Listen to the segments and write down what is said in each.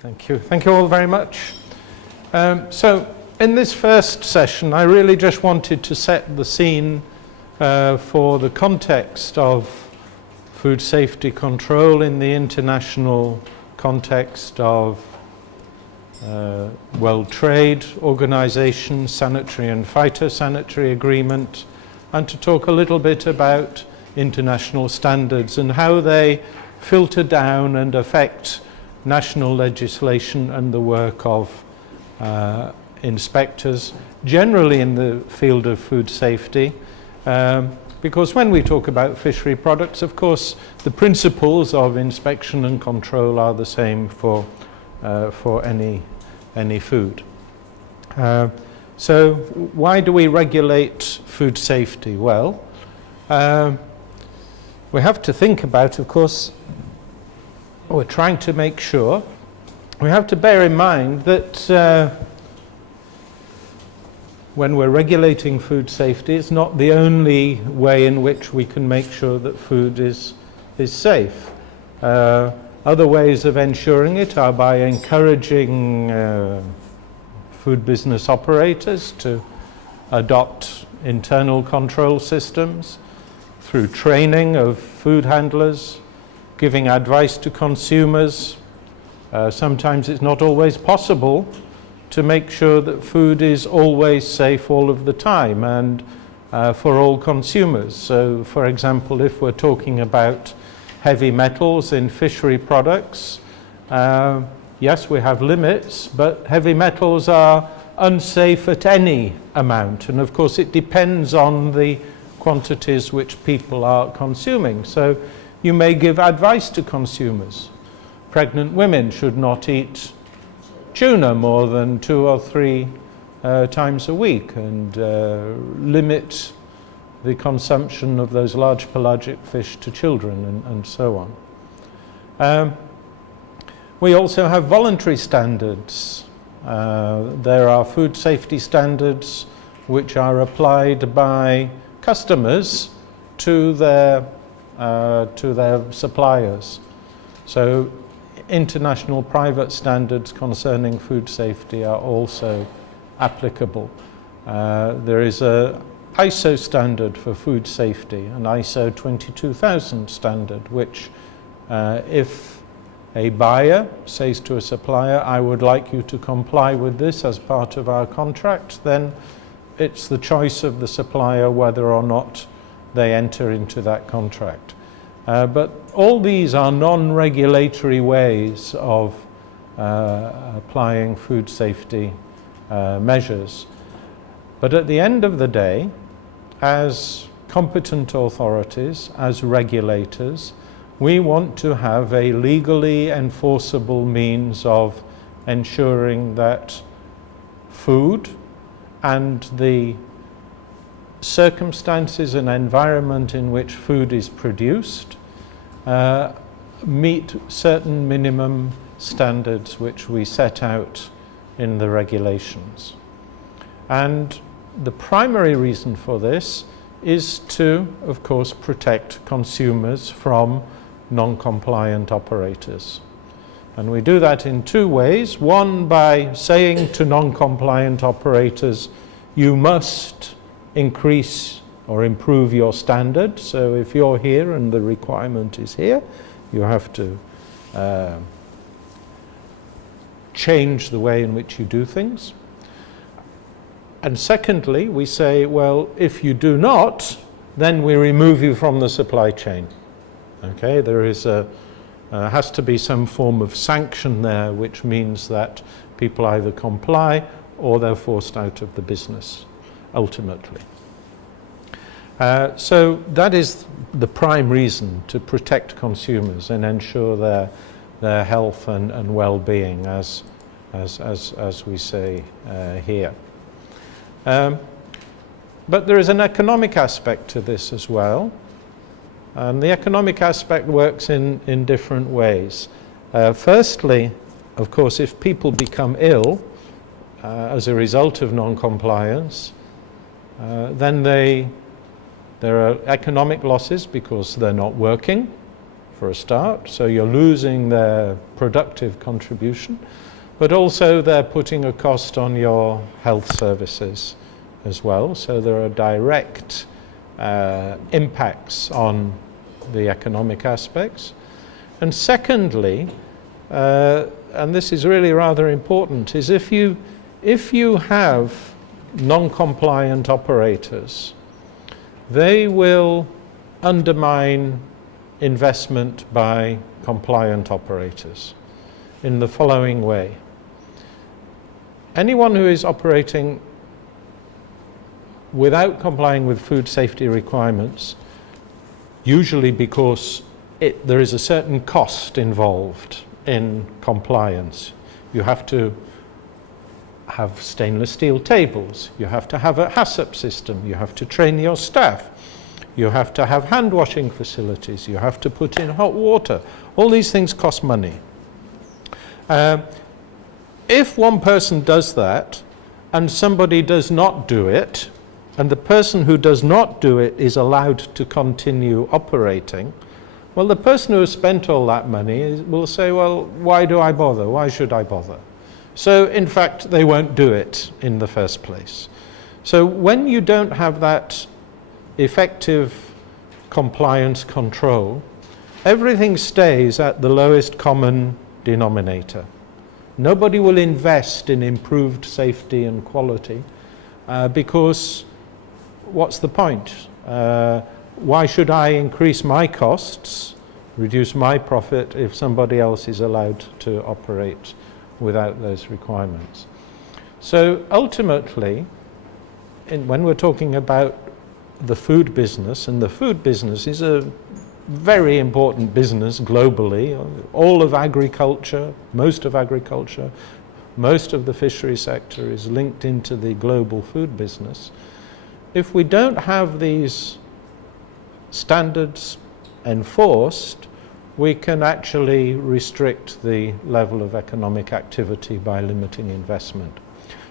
Thank you. Thank you all very much. So in this first session, I really just wanted to set the scene for the context of food safety control in the international context of World Trade Organization, Sanitary and Phytosanitary Agreement, and to talk a little bit about international standards and how they filter down and affect national legislation and the work of inspectors, generally in the field of food safety. Because when we talk about fishery products, of course, the principles of inspection and control are the same for any food. So why do we regulate food safety? Well, we have to think about, of course, we're trying to make sure, we have to bear in mind that when we're regulating food safety, it's not the only way in which we can make sure that food is safe. Other ways of ensuring it are by encouraging food business operators to adopt internal control systems, through training of food handlers, giving advice to consumers. Sometimes it's not always possible to make sure that food is always safe all of the time and for all consumers. So, for example, if we're talking about heavy metals in fishery products, yes, we have limits, but heavy metals are unsafe at any amount. And of course, it depends on the quantities which people are consuming. So you may give advice to consumers. Pregnant women should not eat tuna more than 2 or 3 times a week, and limit the consumption of those large pelagic fish to children, and so on. We also have voluntary standards. There are food safety standards which are applied by customers to their suppliers. So international private standards concerning food safety are also applicable. There is a ISO standard for food safety, an ISO 22000 standard, which if a buyer says to a supplier, I would like you to comply with this as part of our contract, then it's the choice of the supplier whether or not they enter into that contract. But all these are non-regulatory ways of applying food safety measures. But at the end of the day, as competent authorities, as regulators, we want to have a legally enforceable means of ensuring that food and the circumstances and environment in which food is produced meet certain minimum standards which we set out in the regulations. And the primary reason for this is to, of course, protect consumers from non-compliant operators. And we do that in 2 ways. One, by saying to non-compliant operators, you must increase or improve your standard. So if you're here and the requirement is here, you have to change the way in which you do things. And secondly, we say, well, if you do not, then we remove you from the supply chain. Okay, there is has to be some form of sanction there, which means that people either comply or they're forced out of the business, ultimately. So that is the prime reason, to protect consumers and ensure their health and well-being, as we say here. But there is an economic aspect to this as well. And the economic aspect works in different ways. Firstly, of course, if people become ill as a result of non-compliance, then there are economic losses because they're not working for a start, so you're losing their productive contribution, but also they're putting a cost on your health services as well, so there are direct impacts on the economic aspects. And secondly, and this is really rather important, is if you have non-compliant operators, they will undermine investment by compliant operators in the following way. Anyone who is operating without complying with food safety requirements, usually because there is a certain cost involved in compliance. You have to have stainless steel tables, you have to have a HACCP system, you have to train your staff, you have to have hand washing facilities, you have to put in hot water. All these things cost money. If one person does that and somebody does not do it, and the person who does not do it is allowed to continue operating, well, the person who has spent all that money will say, well, why do I bother? Why should I bother? So, in fact, they won't do it in the first place. So when you don't have that effective compliance control, everything stays at the lowest common denominator. Nobody will invest in improved safety and quality because what's the point? Why should I increase my costs, reduce my profit, if somebody else is allowed to operate without those requirements? So ultimately, when we're talking about the food business, and the food business is a very important business globally, all of agriculture, most of the fishery sector is linked into the global food business. If we don't have these standards enforced, we can actually restrict the level of economic activity by limiting investment.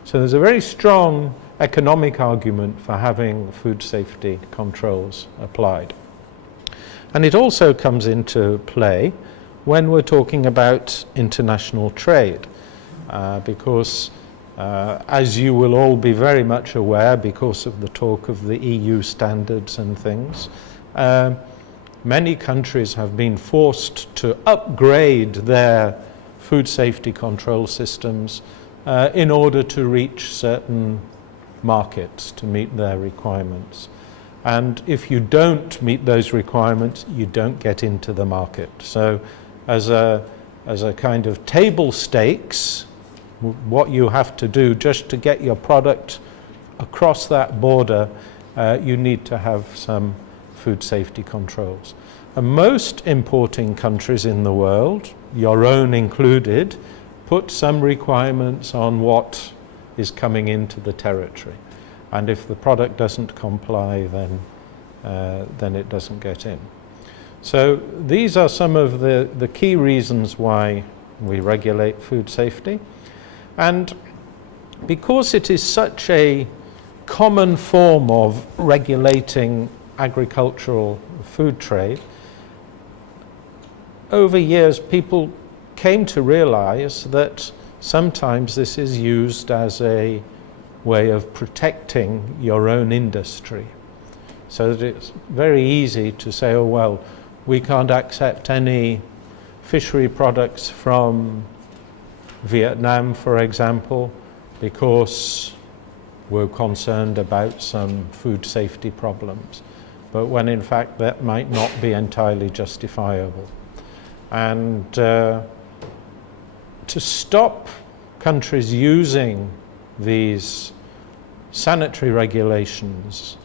So there's a very strong economic argument for having food safety controls applied. And it also comes into play when we're talking about international trade, because as you will all be very much aware, because of the talk of the EU standards and things, many countries have been forced to upgrade their food safety control systems in order to reach certain markets to meet their requirements. And if you don't meet those requirements, you don't get into the market. So as a kind of table stakes, what you have to do just to get your product across that border, you need to have some food safety controls. And most importing countries in the world, your own included, put some requirements on what is coming into the territory. And if the product doesn't comply, then it doesn't get in. So these are some of the key reasons why we regulate food safety. And because it is such a common form of regulating agricultural food trade, over years people came to realize that sometimes this is used as a way of protecting your own industry. So that it's very easy to say, oh well, we can't accept any fishery products from Vietnam, for example, because we're concerned about some food safety problems. But when in fact that might not be entirely justifiable. And to stop countries using these sanitary regulations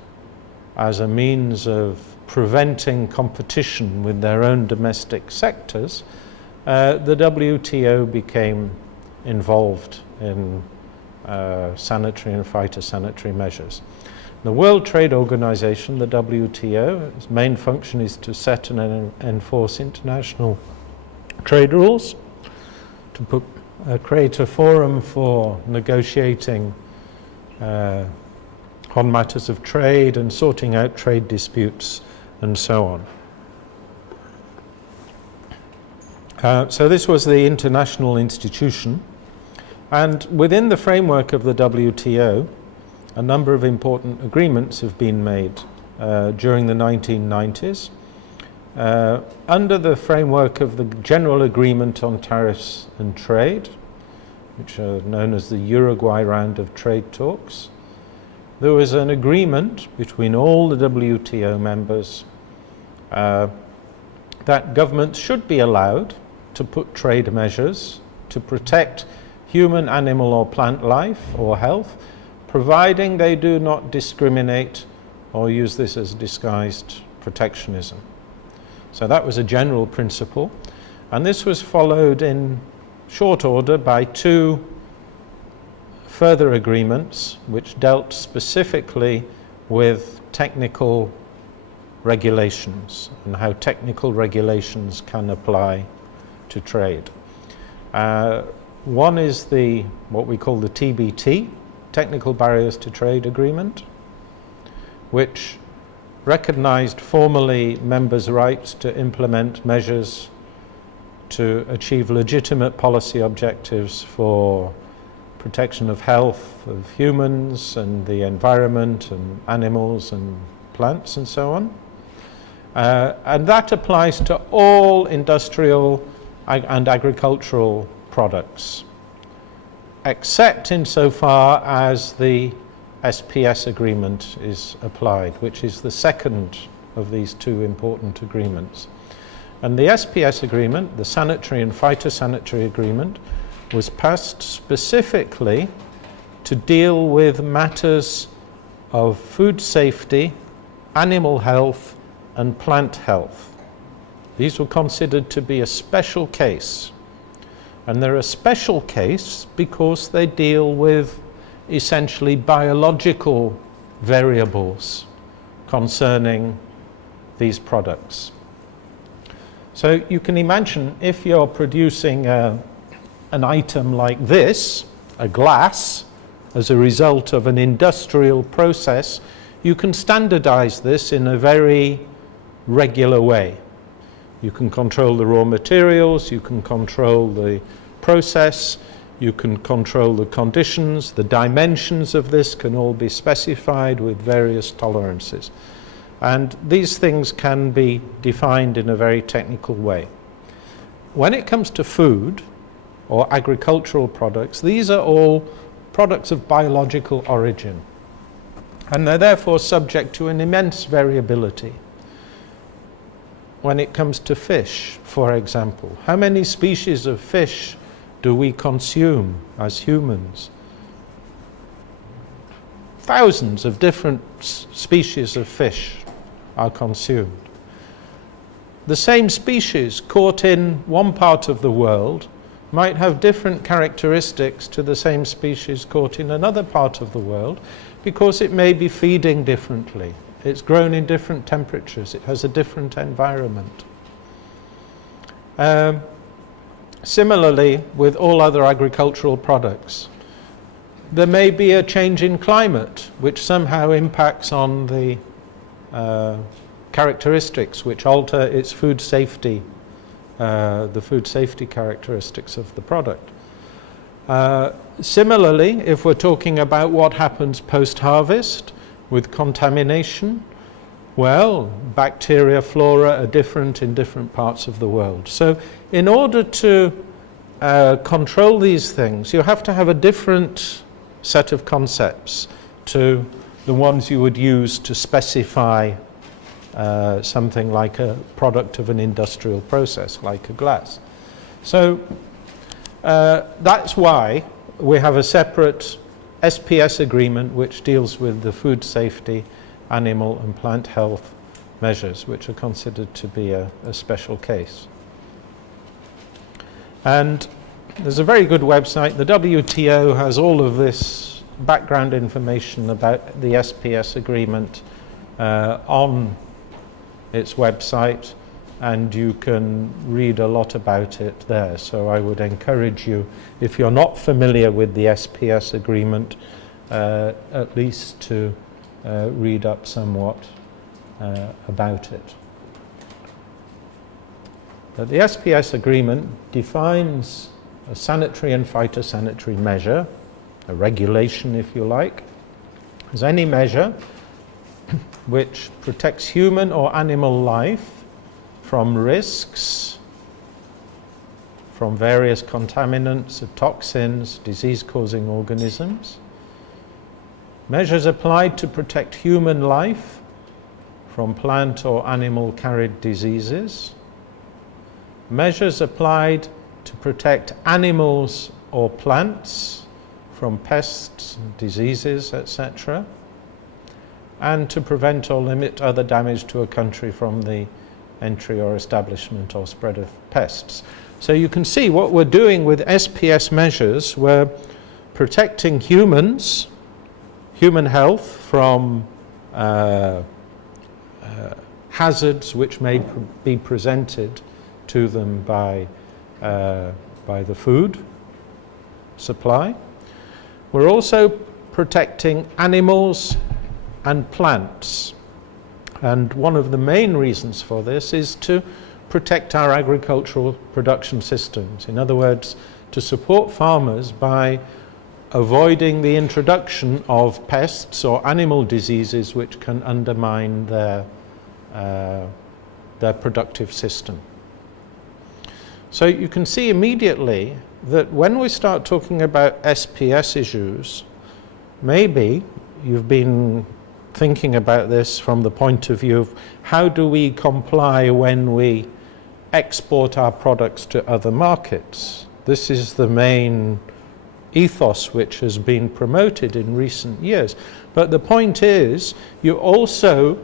as a means of preventing competition with their own domestic sectors, the WTO became involved in sanitary and phytosanitary measures. The World Trade Organization, the WTO, its main function is to set and enforce international trade rules, to create a forum for negotiating on matters of trade and sorting out trade disputes and so on. So this was the international institution, and within the framework of the WTO, a number of important agreements have been made during the 1990s. Under the framework of the General Agreement on Tariffs and Trade, which are known as the Uruguay Round of Trade Talks, there was an agreement between all the WTO members that governments should be allowed to put trade measures to protect human, animal or plant life or health, providing they do not discriminate or use this as disguised protectionism. So that was a general principle, and this was followed in short order by two further agreements which dealt specifically with technical regulations and how technical regulations can apply to trade. One is what we call the TBT, Technical Barriers to Trade Agreement, which recognized formally members' rights to implement measures to achieve legitimate policy objectives for protection of health of humans and the environment and animals and plants and so on. And that applies to all industrial and agricultural products, except insofar as the SPS agreement is applied, which is the second of these two important agreements. And the SPS agreement, the Sanitary and Phytosanitary Agreement, was passed specifically to deal with matters of food safety, animal health, and plant health. These were considered to be a special case. And they're a special case because they deal with essentially biological variables concerning these products. So you can imagine if you're producing an item like this, a glass, as a result of an industrial process, you can standardize this in a very regular way. You can control the raw materials, you can control the process, you can control the conditions, the dimensions of this can all be specified with various tolerances. And these things can be defined in a very technical way. When it comes to food or agricultural products, these are all products of biological origin, and they're therefore subject to an immense variability. When it comes to fish, for example, how many species of fish do we consume as humans? Thousands of different species of fish are consumed. The same species caught in one part of the world might have different characteristics to the same species caught in another part of the world because it may be feeding differently. It's grown in different temperatures. It has a different environment. Similarly, with all other agricultural products, there may be a change in climate which somehow impacts on the characteristics which alter its food safety, the food safety characteristics of the product. Similarly, if we're talking about what happens post-harvest with contamination, well, bacteria, flora are different in different parts of the world. So in order to control these things, you have to have a different set of concepts to the ones you would use to specify something like a product of an industrial process, like a glass. So that's why we have a separate SPS agreement which deals with the food safety, animal and plant health measures, which are considered to be a special case. And there's a very good website. The WTO has all of this background information about the SPS agreement on its website, and you can read a lot about it there. So I would encourage you, if you're not familiar with the SPS agreement, at least to read up somewhat about it. that the SPS agreement defines a sanitary and phytosanitary measure, a regulation if you like, as any measure which protects human or animal life from risks from various contaminants, toxins, disease-causing organisms. Measures applied to protect human life from plant or animal carried diseases. Measures applied to protect animals or plants from pests, diseases, etc. And to prevent or limit other damage to a country from the entry or establishment or spread of pests. So you can see what we're doing with SPS measures. We're protecting humans, human health from hazards which may be presented to them by the food supply. We're also protecting animals and plants. And one of the main reasons for this is to protect our agricultural production systems. In other words, to support farmers by avoiding the introduction of pests or animal diseases which can undermine their productive system. So you can see immediately that when we start talking about SPS issues, maybe you've been thinking about this from the point of view of how do we comply when we export our products to other markets. This is the main ethos which has been promoted in recent years. But the point is, you also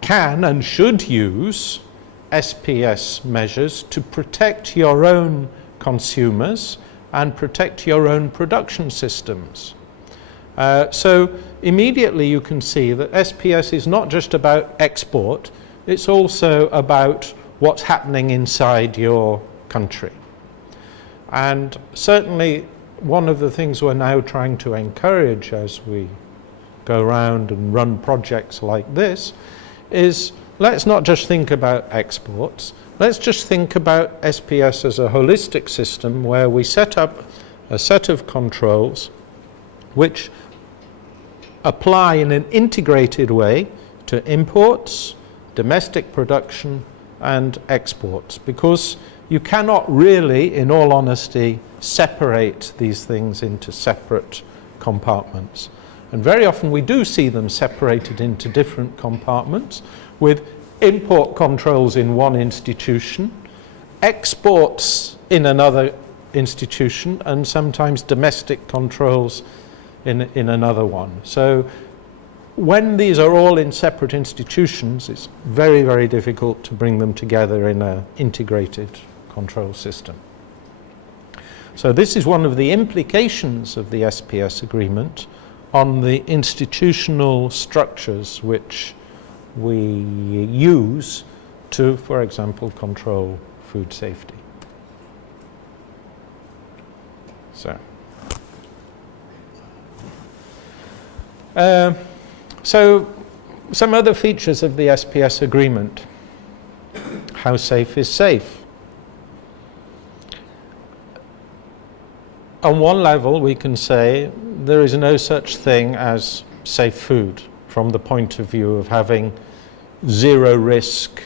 can and should use SPS measures to protect your own consumers and protect your own production systems. So immediately you can see that SPS is not just about export, it's also about what's happening inside your country. And certainly one of the things we're now trying to encourage as we go around and run projects like this is, let's not just think about exports, let's just think about SPS as a holistic system where we set up a set of controls which apply in an integrated way to imports, domestic production and exports, because you cannot really, in all honesty, separate these things into separate compartments. And very often we do see them separated into different compartments with import controls in one institution, exports in another institution, and sometimes domestic controls in another one. So when these are all in separate institutions, it's very, very difficult to bring them together in an integrated control system. So this is one of the implications of the SPS agreement on the institutional structures which we use to, for example, control food safety. So some other features of the SPS agreement. How safe is safe? On one level, we can say there is no such thing as safe food from the point of view of having zero risk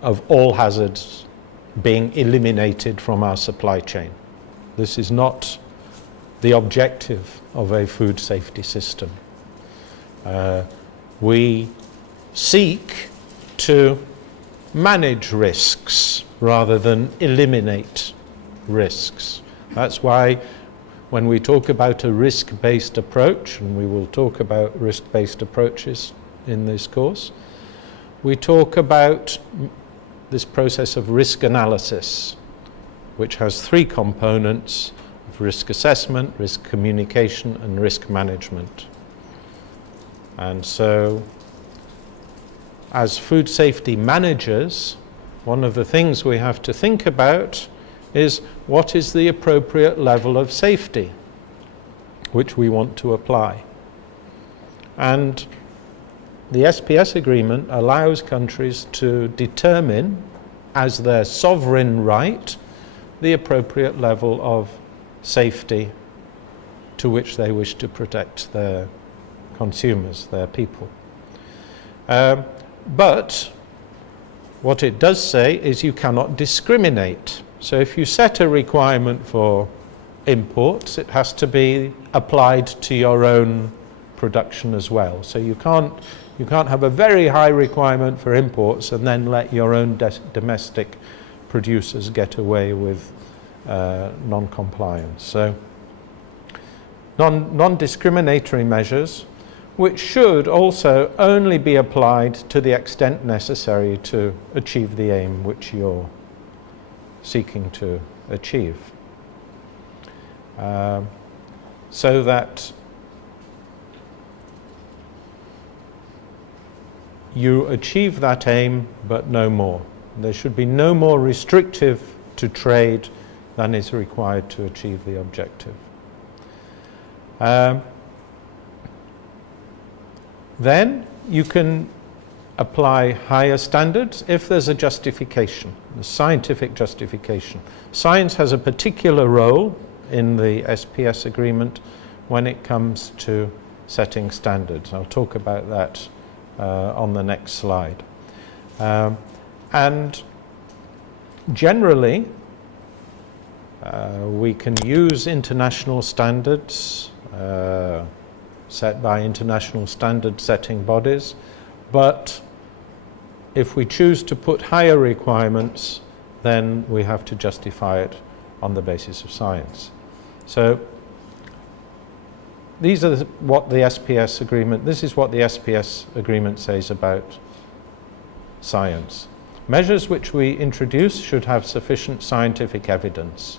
of all hazards being eliminated from our supply chain. This is not the objective of a food safety system. We seek to manage risks rather than eliminate risks. That's why when we talk about a risk-based approach, and we will talk about risk-based approaches in this course, we talk about this process of risk analysis, which has three components of risk assessment, risk communication, and risk management. And so, as food safety managers, one of the things we have to think about is what is the appropriate level of safety which we want to apply. And the SPS agreement allows countries to determine as their sovereign right the appropriate level of safety to which they wish to protect their consumers, their people. But what it does say is you cannot discriminate. So if you set a requirement for imports, it has to be applied to your own production as well. So you can't have a very high requirement for imports and then let your own domestic producers get away with non-compliance. So non-discriminatory measures, which should also only be applied to the extent necessary to achieve the aim which you're seeking to achieve. So that you achieve that aim, but no more. There should be no more restrictive to trade than is required to achieve the objective. Then you can apply higher standards if there's a justification, a scientific justification. Science has a particular role in the SPS agreement when it comes to setting standards. I'll talk about that on the next slide. And generally, we can use international standards set by international standard setting bodies, but if we choose to put higher requirements, then we have to justify it on the basis of science. So these are what the SPS agreement, this is what the SPS agreement says about science. Measures which we introduce should have sufficient scientific evidence.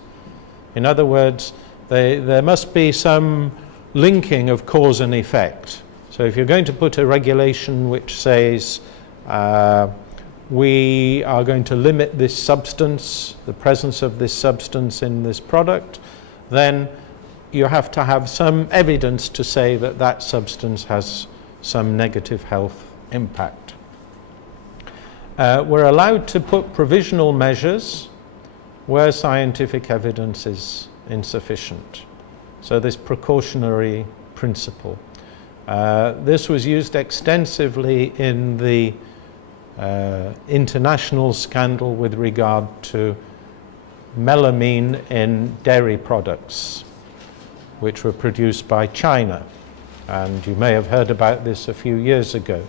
In other words, there must be some linking of cause and effect. So if you're going to put a regulation which says we are going to limit this substance, the presence of this substance in this product, then you have to have some evidence to say that that substance has some negative health impact. We're allowed to put provisional measures where scientific evidence is insufficient. So this precautionary principle. This was used extensively in the international scandal with regard to melamine in dairy products, which were produced by China. And you may have heard about this a few years ago,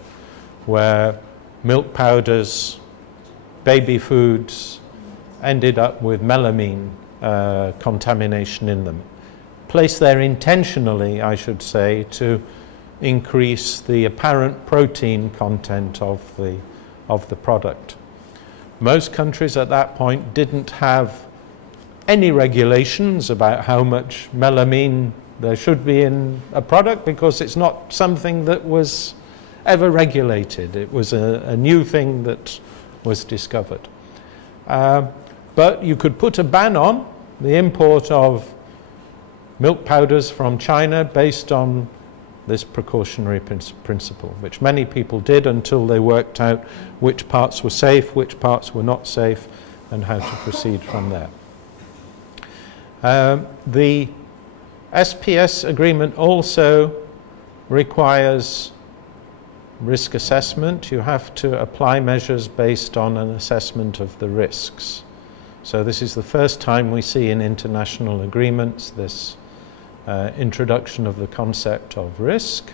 where milk powders, baby foods ended up with melamine contamination in them. Placed there intentionally, I should say, to increase the apparent protein content of the product. Most countries at that point didn't have any regulations about how much melamine there should be in a product because it's not something that was ever regulated. It was a new thing that was discovered. But you could put a ban on the import of milk powders from China based on this precautionary principle, which many people did until they worked out which parts were safe, which parts were not safe, and how to proceed from there. The SPS agreement also requires risk assessment. You have to apply measures based on an assessment of the risks. So this is the first time we see in international agreements this introduction of the concept of risk.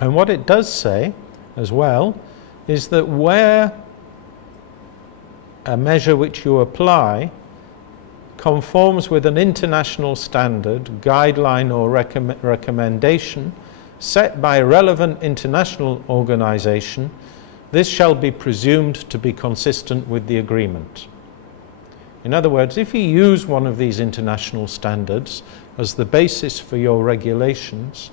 And what it does say as well is that where a measure which you apply conforms with an international standard, guideline or recommendation set by a relevant international organization, this shall be presumed to be consistent with the agreement. In other words, if you use one of these international standards as the basis for your regulations,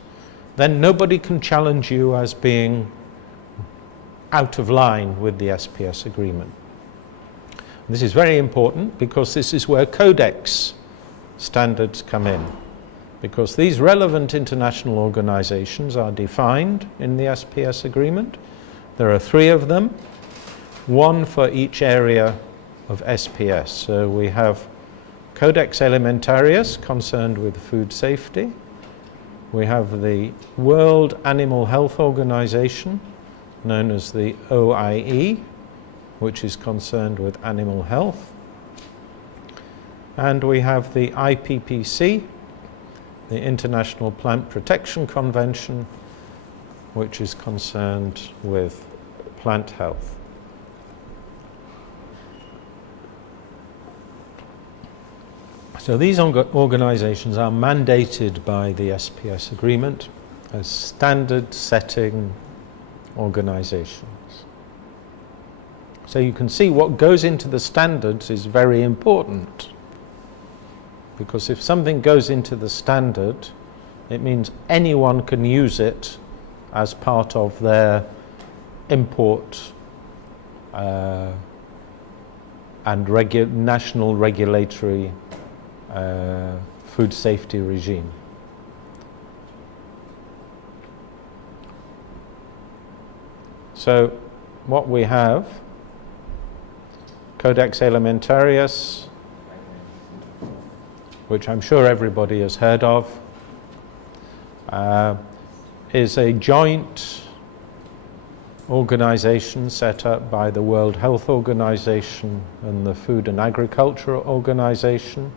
then nobody can challenge you as being out of line with the SPS agreement. This is very important because this is where codex standards come in, because these relevant international organizations are defined in the SPS agreement. There are 3 of them. one for each area of SPS. So we have Codex Alimentarius, concerned with food safety. We have the World Animal Health Organization, known as the OIE, which is concerned with animal health. And we have the IPPC, the International Plant Protection Convention, which is concerned with plant health. So these organizations are mandated by the SPS agreement as standard-setting organizations. So you can see what goes into the standards is very important, because if something goes into the standard, it means anyone can use it as part of their import and national regulatory food safety regime. So what we have, Codex Alimentarius, which I'm sure everybody has heard of, is a joint organization set up by the World Health Organization and the Food and Agriculture Organization.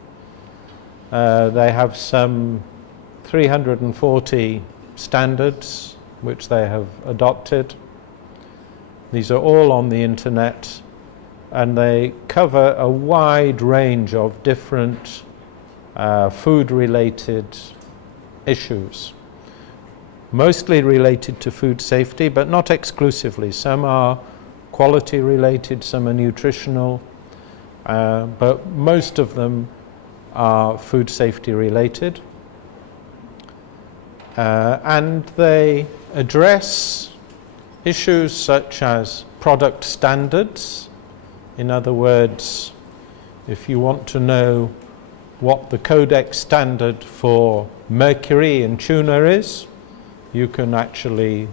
They have some 340 standards which they have adopted. These are all on the internet, and they cover a wide range of different food-related issues, mostly related to food safety, but not exclusively. Some are quality-related, some are nutritional, but most of them are food safety-related. And they address issues such as product standards. In other words, if you want to know what the Codex standard for mercury in tuna is, you can actually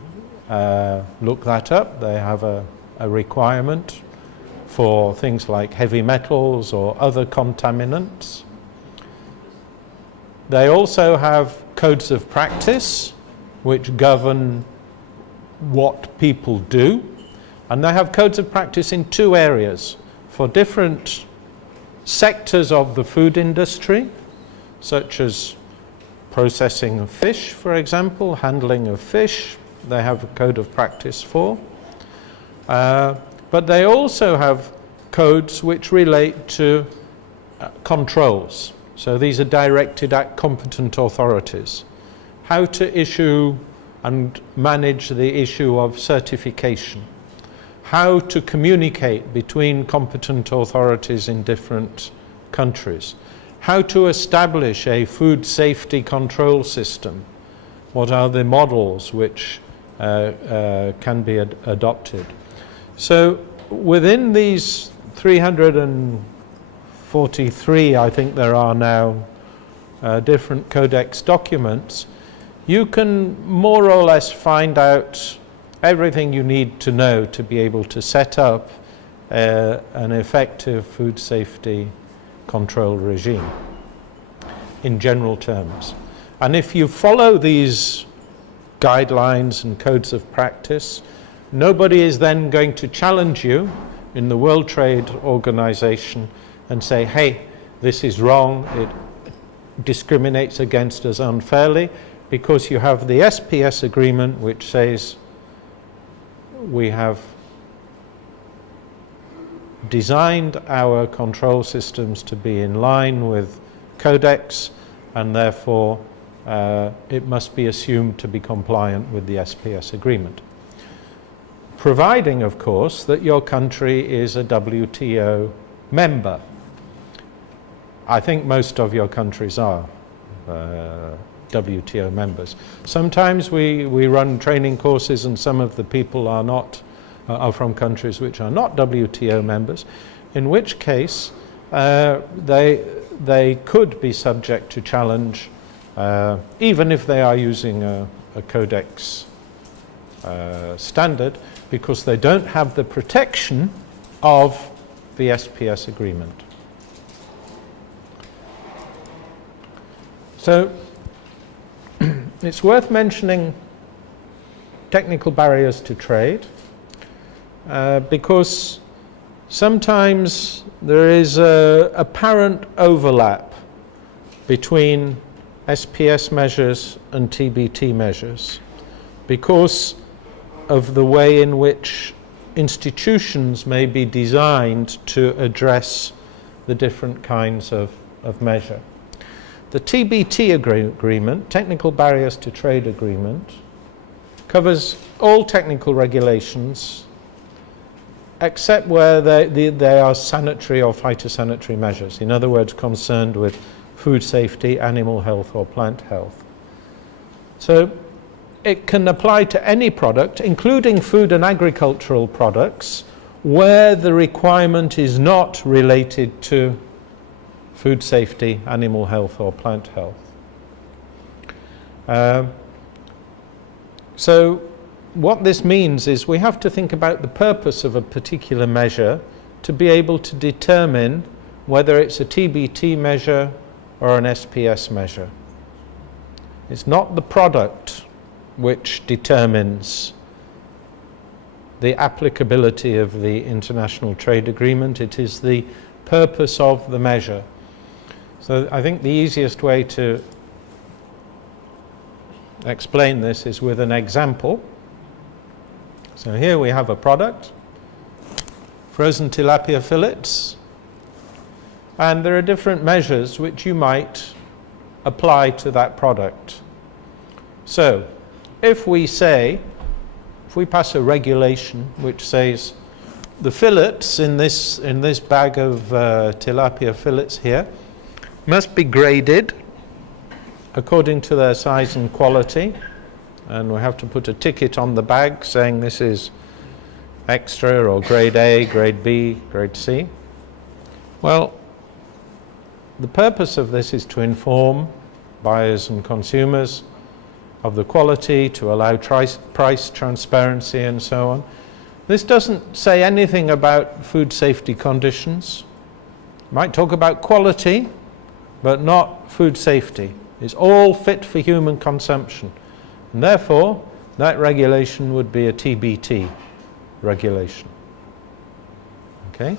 look that up. They have a requirement for things like heavy metals or other contaminants. They also have codes of practice which govern what people do, and they have codes of practice in two areas for different sectors of the food industry, such as processing of fish, for example, handling of fish. They have a code of practice for. But they also have codes which relate to controls. So these are directed at competent authorities. How to issue and manage the issue of certification. How to communicate between competent authorities in different countries. How to establish a food safety control system. What are the models which can be adopted? So within these 343, I think there are now, different codex documents, you can more or less find out everything you need to know to be able to set up an effective food safety control regime in general terms. And if you follow these guidelines and codes of practice, nobody is then going to challenge you in the World Trade Organization and say, hey, this is wrong, it discriminates against us unfairly, because you have the SPS agreement which says we have designed our control systems to be in line with Codex, and therefore it must be assumed to be compliant with the SPS agreement. Providing, of course, that your country is a WTO member. I think most of your countries are WTO members. Sometimes we run training courses and some of the people are not, are from countries which are not WTO members, in which case they could be subject to challenge even if they are using a Codex standard, because they don't have the protection of the SPS agreement. So it's worth mentioning technical barriers to trade because sometimes there is an apparent overlap between SPS measures and TBT measures because of the way in which institutions may be designed to address the different kinds of measure. The TBT agreement, Technical Barriers to Trade Agreement, covers all technical regulations except where they are sanitary or phytosanitary measures, in other words, concerned with food safety, animal health or plant health. So it can apply to any product, including food and agricultural products, where the requirement is not related to food safety, animal health or plant health. So what this means is we have to think about the purpose of a particular measure to be able to determine whether it's a TBT measure or an SPS measure. It's not the product which determines the applicability of the International Trade Agreement, it is the purpose of the measure. So I think the easiest way to explain this is with an example. So here we have a product, frozen tilapia fillets, and there are different measures which you might apply to that product. So if we pass a regulation which says the fillets in this bag of tilapia fillets here must be graded according to their size and quality, and we have to put a ticket on the bag saying this is extra or grade A, grade B, grade C. Well, the purpose of this is to inform buyers and consumers of the quality, to allow price transparency and so on. This doesn't say anything about food safety conditions. It might talk about quality, but not food safety. It's all fit for human consumption. And therefore, that regulation would be a TBT regulation. Okay?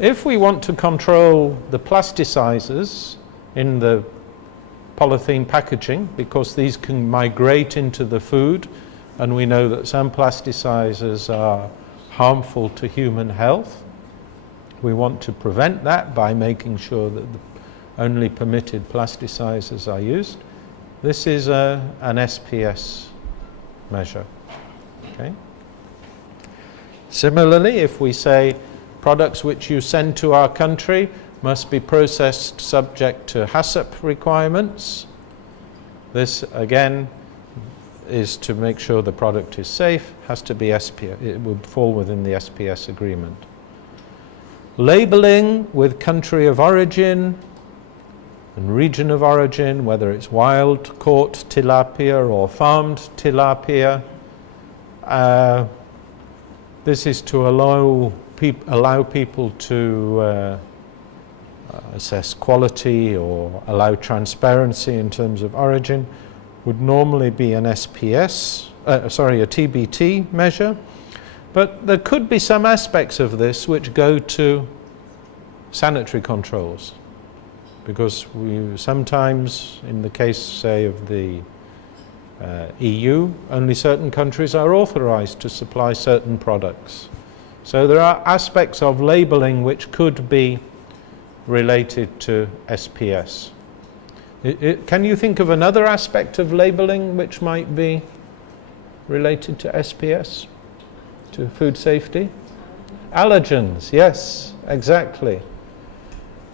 If we want to control the plasticizers in the polythene packaging, because these can migrate into the food, and we know that some plasticizers are harmful to human health, we want to prevent that by making sure that the only permitted plasticizers are used. This is an SPS measure. Okay? Similarly, if we say products which you send to our country must be processed subject to HACCP requirements, this again is to make sure the product is safe, has to be SPS, it would fall within the SPS agreement. Labeling with country of origin and region of origin, whether it's wild caught tilapia or farmed tilapia. This is to allow people to assess quality or allow transparency in terms of origin. Would normally be an SPS, a TBT measure, but there could be some aspects of this which go to sanitary controls, because we sometimes, in the case, say, of the EU, only certain countries are authorized to supply certain products. So there are aspects of labeling which could be related to SPS. Can you think of another aspect of labeling which might be related to SPS, to food safety? Allergens, yes, exactly.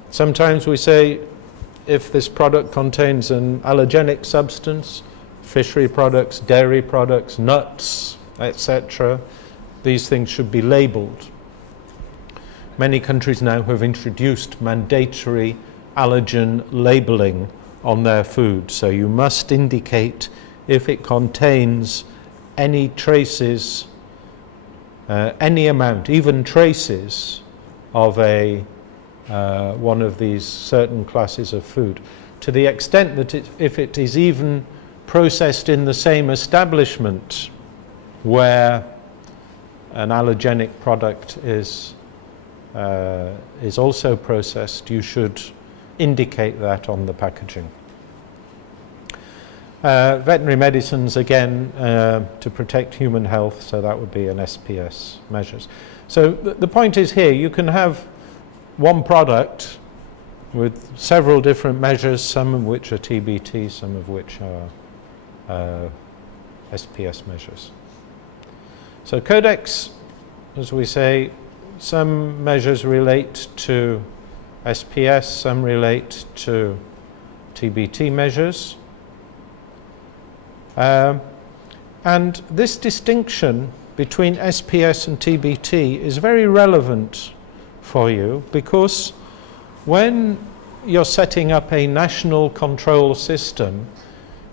Sometimes we say if this product contains an allergenic substance, fishery products, dairy products, nuts, etc., these things should be labelled. Many countries now have introduced mandatory allergen labelling on their food, so you must indicate if it contains any traces any amount, even traces of one of these certain classes of food, to the extent that if it is even processed in the same establishment where an allergenic product is also processed, you should indicate that on the packaging. Veterinary medicines, again, to protect human health, so that would be an SPS measures. So the point is here, you can have one product with several different measures, some of which are TBT, some of which are SPS measures. So codex, as we say, some measures relate to SPS, some relate to TBT measures. And this distinction between SPS and TBT is very relevant for you, because when you're setting up a national control system,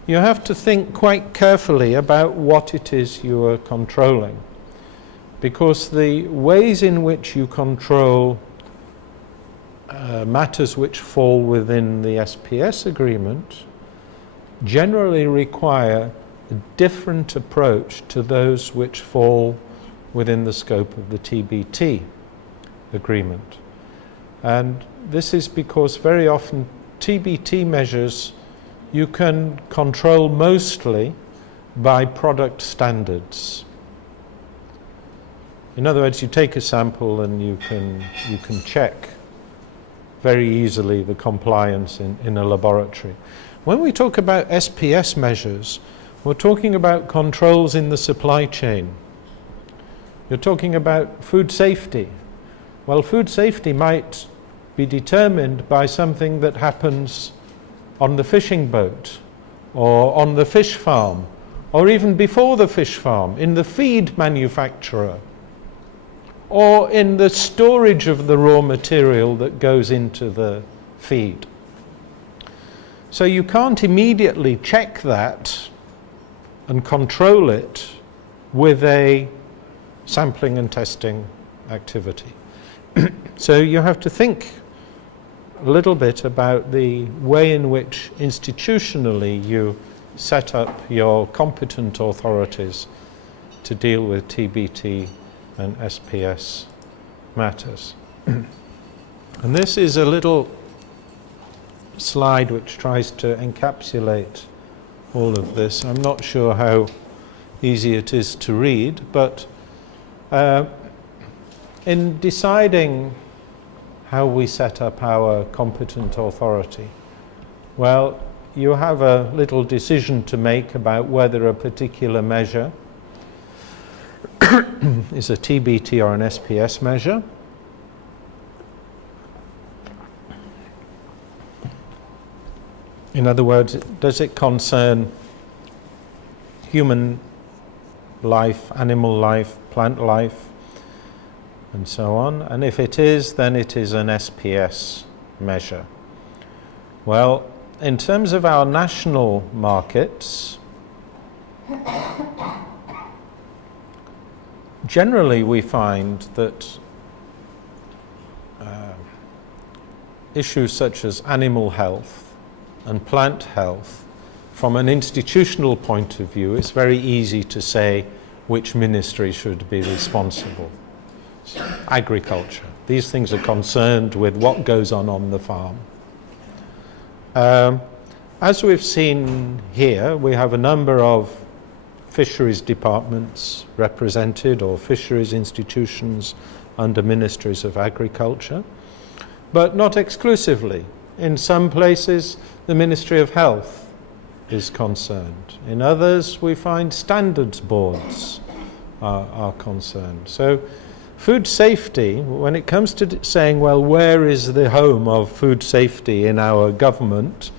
you have to think quite carefully about what it is you are controlling, because the ways in which you control matters which fall within the SPS agreement generally require a different approach to those which fall within the scope of the TBT agreement. And this is because very often TBT measures you can control mostly by product standards. In other words, you take a sample and you can check very easily the compliance in a laboratory. When we talk about SPS measures, we're talking about controls in the supply chain. You're talking about food safety. Well, food safety might be determined by something that happens on the fishing boat, or on the fish farm, or even before the fish farm, in the feed manufacturer, or in the storage of the raw material that goes into the feed. So you can't immediately check that and control it with a sampling and testing activity. So you have to think a little bit about the way in which institutionally you set up your competent authorities to deal with TBT and SPS matters. And this is a little slide which tries to encapsulate all of this. I'm not sure how easy it is to read, but in deciding how we set up our competent authority, well, you have a little decision to make about whether a particular measure is a TBT or an SPS measure. In other words, does it concern human life, animal life, plant life, and so on? And if it is, then it is an SPS measure. Well, in terms of our national markets, generally we find that issues such as animal health and plant health, from an institutional point of view, it's very easy to say which ministry should be responsible. So, agriculture. These things are concerned with what goes on the farm. As we've seen here, we have a number of fisheries departments represented, or fisheries institutions under ministries of agriculture, but not exclusively. In some places, the Ministry of Health is concerned. In others, we find standards boards are concerned. So food safety, when it comes to saying, well, where is the home of food safety in our government,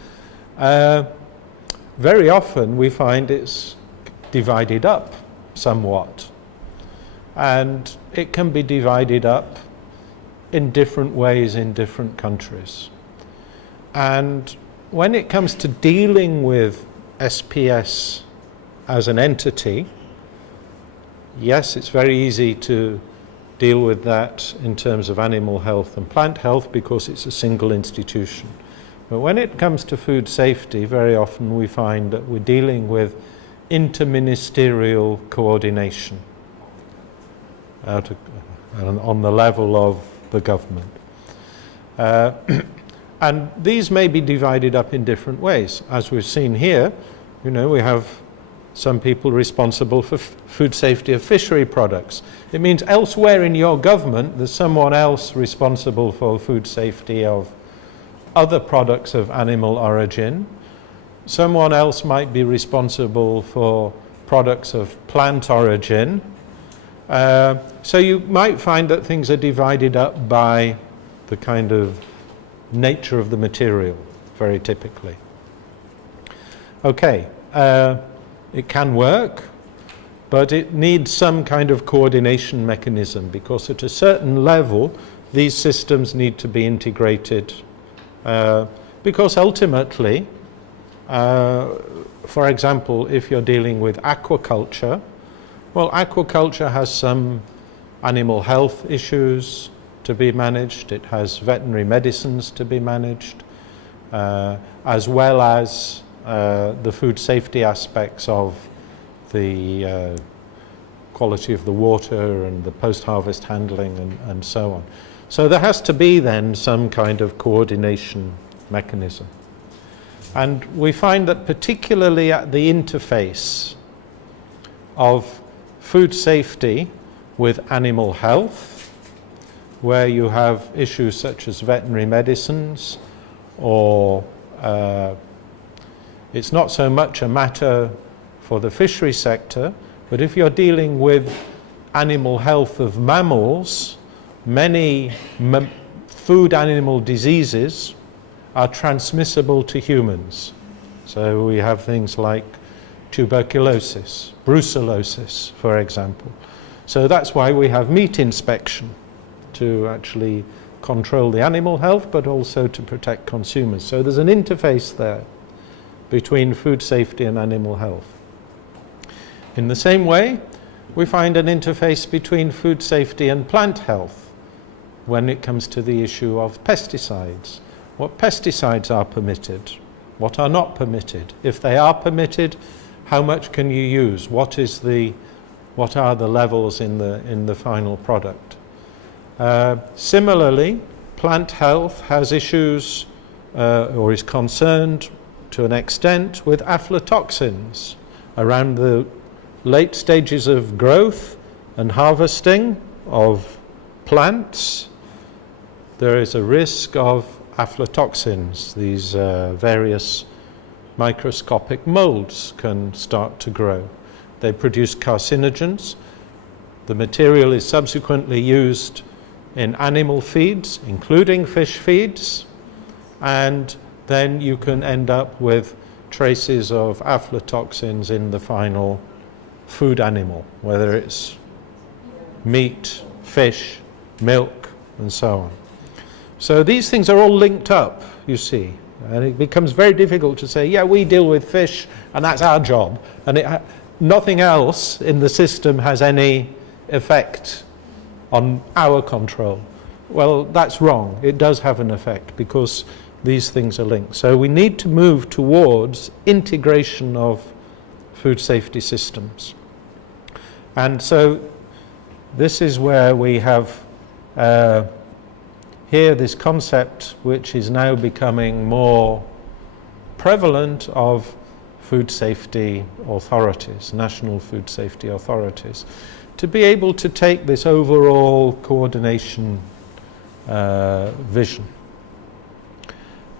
very often we find it's divided up somewhat. And it can be divided up in different ways in different countries. And when it comes to dealing with SPS as an entity, Yes, it's very easy to deal with that in terms of animal health and plant health because it's a single institution. But when it comes to food safety, very often we find that we're dealing with interministerial coordination on the level of the government. And these may be divided up in different ways. As we've seen here, we have some people responsible for food safety of fishery products. It means elsewhere in your government there's someone else responsible for food safety of other products of animal origin. Someone else might be responsible for products of plant origin. So you might find that things are divided up by the kind of nature of the material, very typically. Okay. It can work, but it needs some kind of coordination mechanism because at a certain level these systems need to be integrated because ultimately, for example, if you're dealing with aquaculture, well, aquaculture has some animal health issues to be managed, it has veterinary medicines to be managed, as well as the food safety aspects of the quality of the water and the post-harvest handling and so on. So there has to be then some kind of coordination mechanism. And we find that particularly at the interface of food safety with animal health, where you have issues such as veterinary medicines or it's not so much a matter for the fishery sector, but if you're dealing with animal health of mammals, many food animal diseases are transmissible to humans. So we have things like tuberculosis, brucellosis, for example. So that's why we have meat inspection, to actually control the animal health, but also to protect consumers. So there's an interface there between food safety and animal health. In the same way, we find an interface between food safety and plant health when it comes to the issue of pesticides. What pesticides are permitted? What are not permitted? If they are permitted, how much can you use? What are the levels in the final product? Similarly, plant health has issues or is concerned to an extent with aflatoxins around the late stages of growth and harvesting of plants. There is a risk of aflatoxins. These various microscopic molds can start to grow. They produce carcinogens. The material is subsequently used in animal feeds, including fish feeds, and then you can end up with traces of aflatoxins in the final food animal, whether it's meat, fish, milk, and so on. So these things are all linked up, you see, and it becomes very difficult to say, yeah, we deal with fish and that's our job, and nothing else in the system has any effect on our control. Well, that's wrong. It does have an effect because these things are linked. So we need to move towards integration of food safety systems. And so this is where we have here this concept which is now becoming more prevalent of food safety authorities, national food safety authorities, to be able to take this overall coordination vision.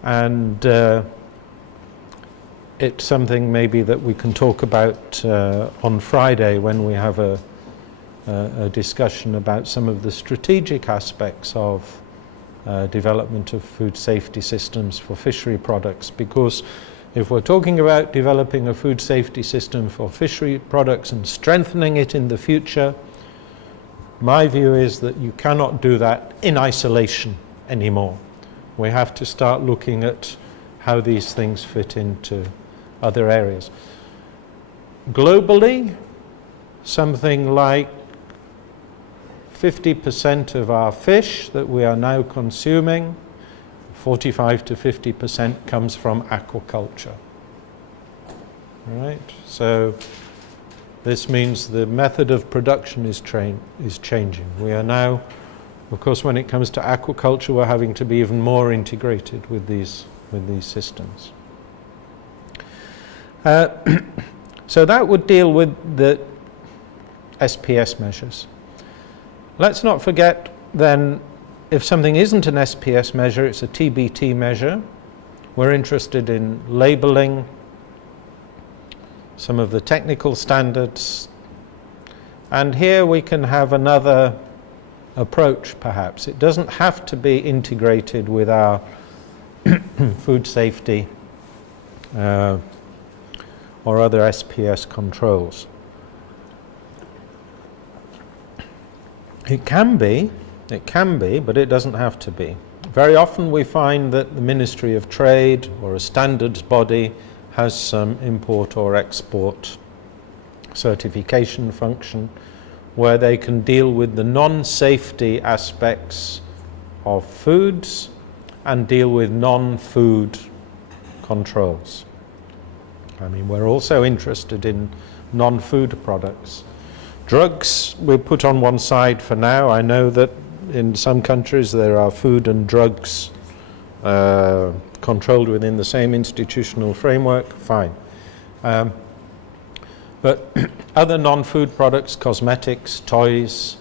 And it's something maybe that we can talk about on Friday when we have a discussion about some of the strategic aspects of development of food safety systems for fishery products, because if we're talking about developing a food safety system for fishery products and strengthening it in the future, my view is that you cannot do that in isolation anymore. We have to start looking at how these things fit into other areas. Globally, something like 50% of our fish that we are now consuming, 45 to 50% comes from aquaculture. Right? So this means the method of production is changing. We are now, of course, when it comes to aquaculture, we're having to be even more integrated with these systems. So that would deal with the SPS measures. Let's not forget then, if something isn't an SPS measure, it's a TBT measure. We're interested in labeling, some of the technical standards, and here we can have another approach perhaps. It doesn't have to be integrated with our food safety or other SPS controls. It can be, but it doesn't have to be. Very often we find that the Ministry of Trade or a standards body has some import or export certification function where they can deal with the non-safety aspects of foods and deal with non-food controls. I mean, we're also interested in non-food products. Drugs we put on one side for now. I know that in some countries there are food and drugs controlled within the same institutional framework, fine. But other non-food products, cosmetics, toys,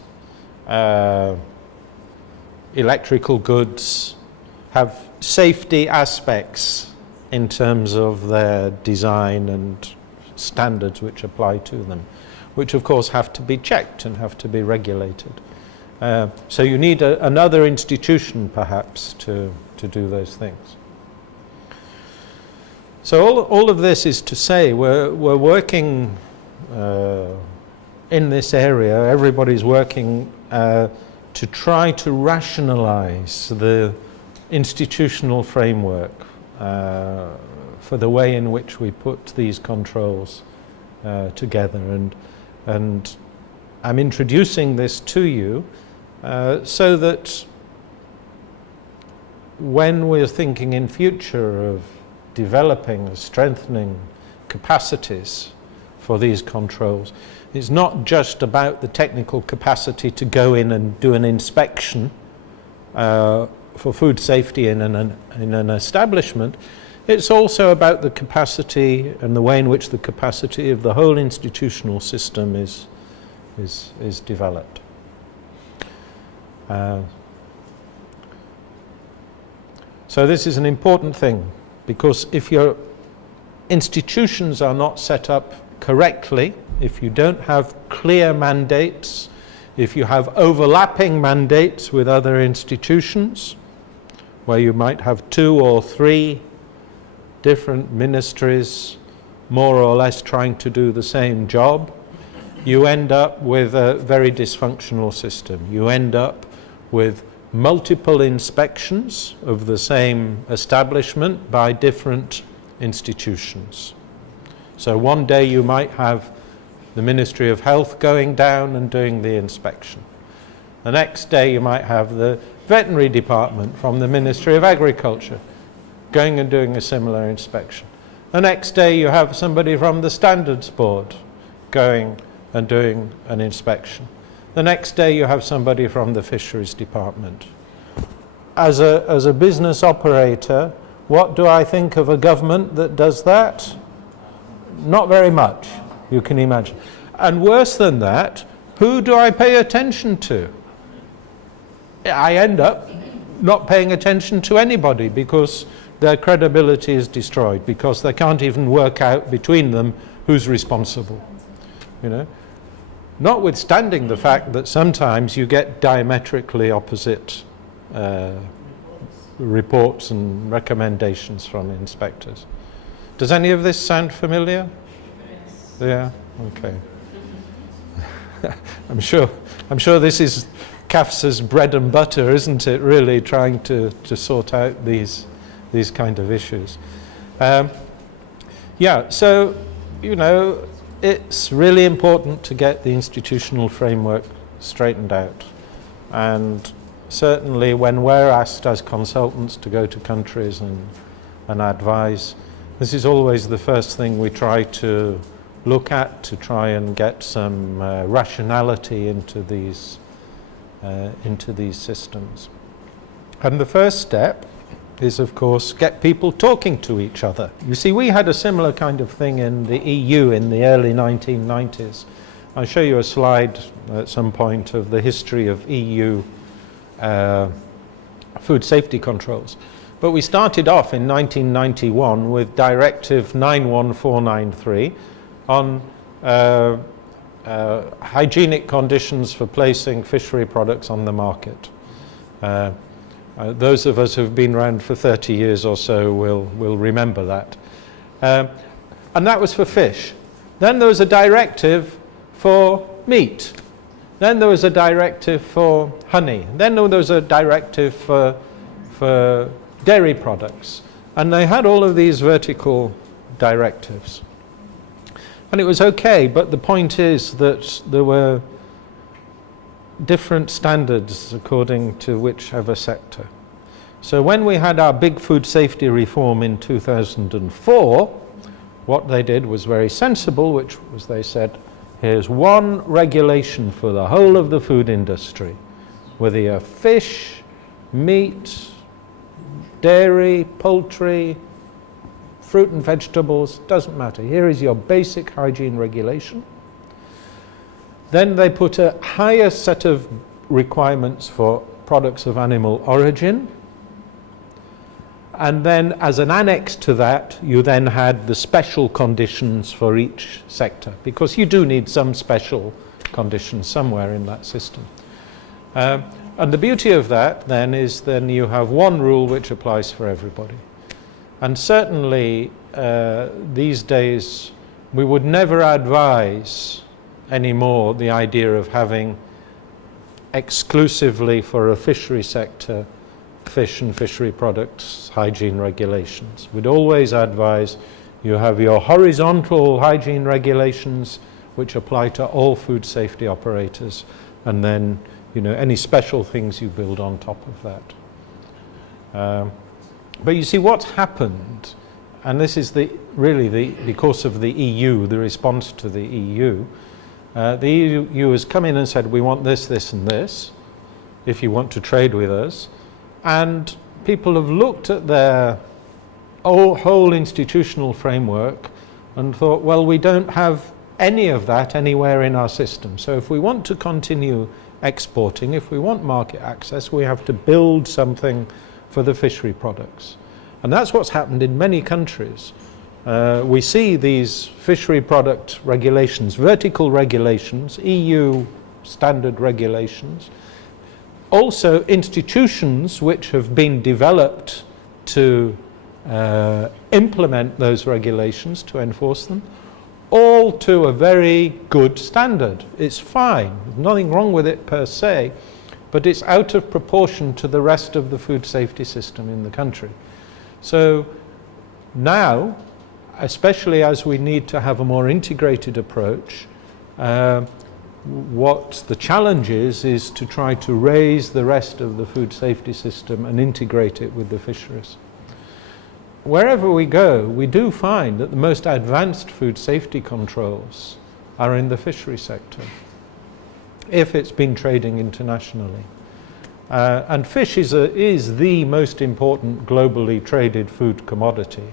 electrical goods, have safety aspects in terms of their design and standards which apply to them, which of course have to be checked and have to be regulated. So you need another institution perhaps to do those things. So all of this is to say we're working in this area. Everybody's working to try to rationalize the institutional framework for the way in which we put these controls together, and I'm introducing this to you so that when we're thinking in future of developing or strengthening capacities for these controls, it's not just about the technical capacity to go in and do an inspection for food safety in an establishment. It's also about the capacity and the way in which the capacity of the whole institutional system is developed. So this is an important thing, because if your institutions are not set up correctly, if you don't have clear mandates, if you have overlapping mandates with other institutions, where you might have 2 or 3 different ministries more or less trying to do the same job, you end up with a very dysfunctional system. You end up with multiple inspections of the same establishment by different institutions. So one day you might have the Ministry of Health going down and doing the inspection. The next day you might have the veterinary department from the Ministry of Agriculture going and doing a similar inspection. The next day you have somebody from the Standards Board going and doing an inspection. The next day you have somebody from the Fisheries Department. As a business operator, what do I think of a government that does that? Not very much, you can imagine. And worse than that, who do I pay attention to? I end up not paying attention to anybody because their credibility is destroyed, because they can't even work out between them who's responsible. You know? Notwithstanding the fact that sometimes you get diametrically opposite reports and recommendations from inspectors. Does any of this sound familiar? Yes. Yeah? Okay. I'm sure this is CAFSA's bread and butter, isn't it, really, trying to sort out these kind of issues. Yeah, so, you know, it's really important to get the institutional framework straightened out. And certainly when we're asked as consultants to go to countries and advise, this is always the first thing we try to look at, to try and get some rationality into these systems. And the first step is, of course, get people talking to each other. You see, we had a similar kind of thing in the EU in the early 1990s. I'll show you a slide at some point of the history of EU food safety controls. But we started off in 1991 with Directive 91493 on hygienic conditions for placing fishery products on the market. Those of us who've been around for 30 years or so will remember that. And that was for fish. Then there was a directive for meat. Then there was a directive for honey. Then there was a directive for dairy products. And they had all of these vertical directives. And it was okay, but the point is that there were different standards according to whichever sector. So when we had our big food safety reform in 2004, what they did was very sensible, which was they said, here's one regulation for the whole of the food industry, whether you're fish, meat, dairy, poultry, fruit and vegetables, doesn't matter. Here is your basic hygiene regulation. Then they put a higher set of requirements for products of animal origin. And then as an annex to that, you then had the special conditions for each sector, because you do need some special conditions somewhere in that system. And the beauty of that then is then you have one rule which applies for everybody. And certainly these days we would never advise anymore the idea of having exclusively for a fishery sector fish and fishery products hygiene regulations. We'd always advise you have your horizontal hygiene regulations which apply to all food safety operators, and then any special things you build on top of that. But you see what's happened, and this is because of the EU, the response to the EU. The EU has come in and said, we want this, this and this, if you want to trade with us. And people have looked at their whole institutional framework and thought, well, we don't have any of that anywhere in our system. So if we want to continue exporting, if we want market access, we have to build something for the fishery products. And that's what's happened in many countries. We see these fishery product regulations, vertical regulations, EU standard regulations, also institutions which have been developed to implement those regulations, to enforce them, all to a very good standard. It's fine, there's nothing wrong with it per se, but it's out of proportion to the rest of the food safety system in the country. So now, especially as we need to have a more integrated approach, what the challenge is to try to raise the rest of the food safety system and integrate it with the fisheries. Wherever we go, we do find that the most advanced food safety controls are in the fishery sector, if it's been trading internationally. And fish is the most important globally traded food commodity.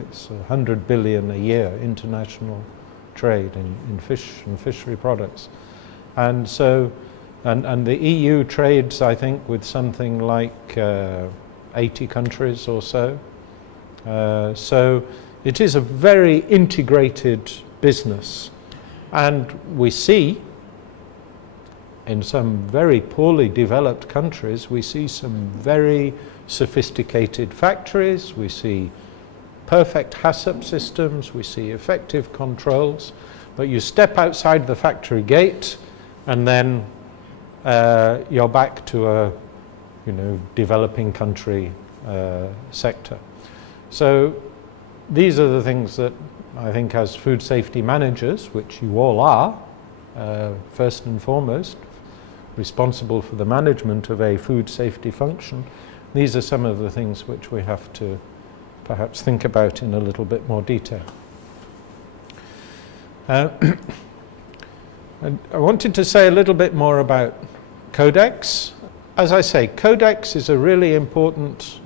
It's 100 billion a year international trade in fish and fishery products. And so, and the EU trades, I think, with something like 80 countries or so. So it is a very integrated business. And we see, in some very poorly developed countries, we see some very sophisticated factories, we see perfect HACCP systems, we see effective controls, but you step outside the factory gate and then you're back to a developing country sector. So these are the things that I think as food safety managers, which you all are, first and foremost, responsible for the management of a food safety function, these are some of the things which we have to perhaps think about in a little bit more detail. And I wanted to say a little bit more about Codex. As I say, Codex is a really important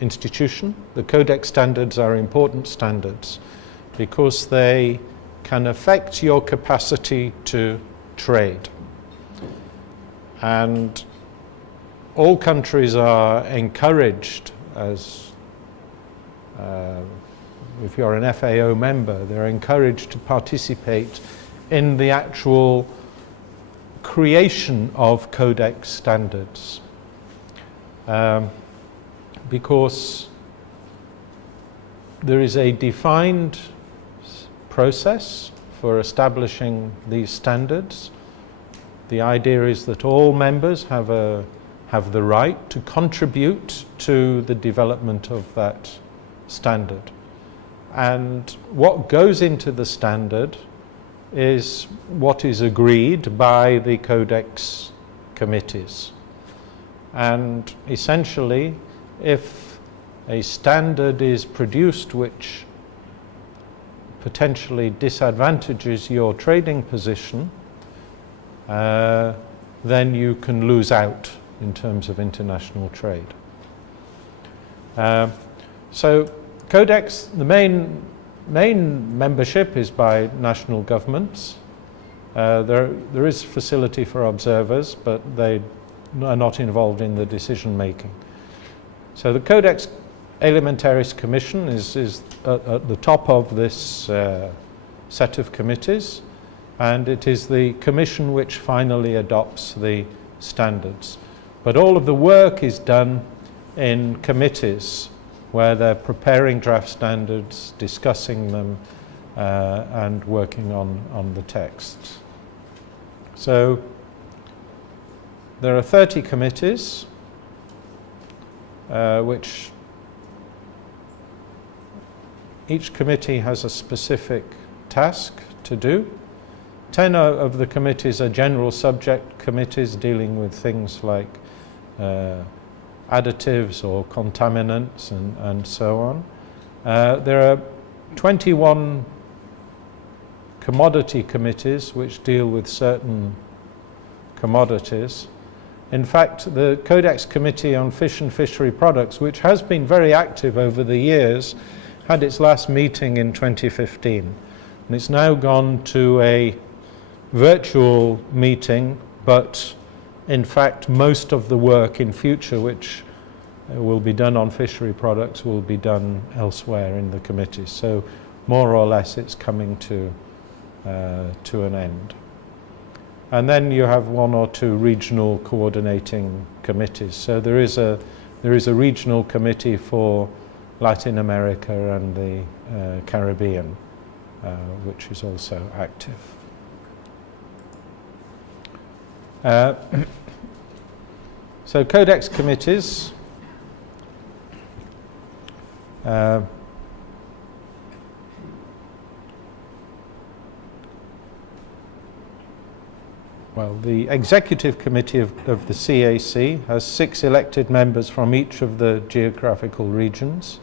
institution. The Codex standards are important standards because they can affect your capacity to trade. And all countries are encouraged, as if you're an FAO member, they're encouraged to participate in the actual creation of Codex standards. Because there is a defined process for establishing these standards. The idea is that all members have the right to contribute to the development of that standard. And what goes into the standard is what is agreed by the Codex committees. And essentially, if a standard is produced which potentially disadvantages your trading position, then you can lose out in terms of international trade. So Codex, the main membership is by national governments. There is facility for observers, but they are not involved in the decision making. So the Codex Alimentaris Commission is at the top of this set of committees, and it is the commission which finally adopts the standards. But all of the work is done in committees where they're preparing draft standards, discussing them, and working on the texts. So there are 30 committees which each committee has a specific task to do. 10 of the committees are general subject committees dealing with things like additives or contaminants and so on. There are 21 commodity committees which deal with certain commodities. In fact, the Codex Committee on Fish and Fishery Products, which has been very active over the years, had its last meeting in 2015. And it's now gone to a virtual meeting, but in fact most of the work in future which will be done on fishery products will be done elsewhere in the committee. So more or less it's coming to an end. And then you have one or two regional coordinating committees. So there is a regional committee for Latin America and the Caribbean, which is also active. So Codex committees, well, the executive committee of the CAC has 6 elected members from each of the geographical regions.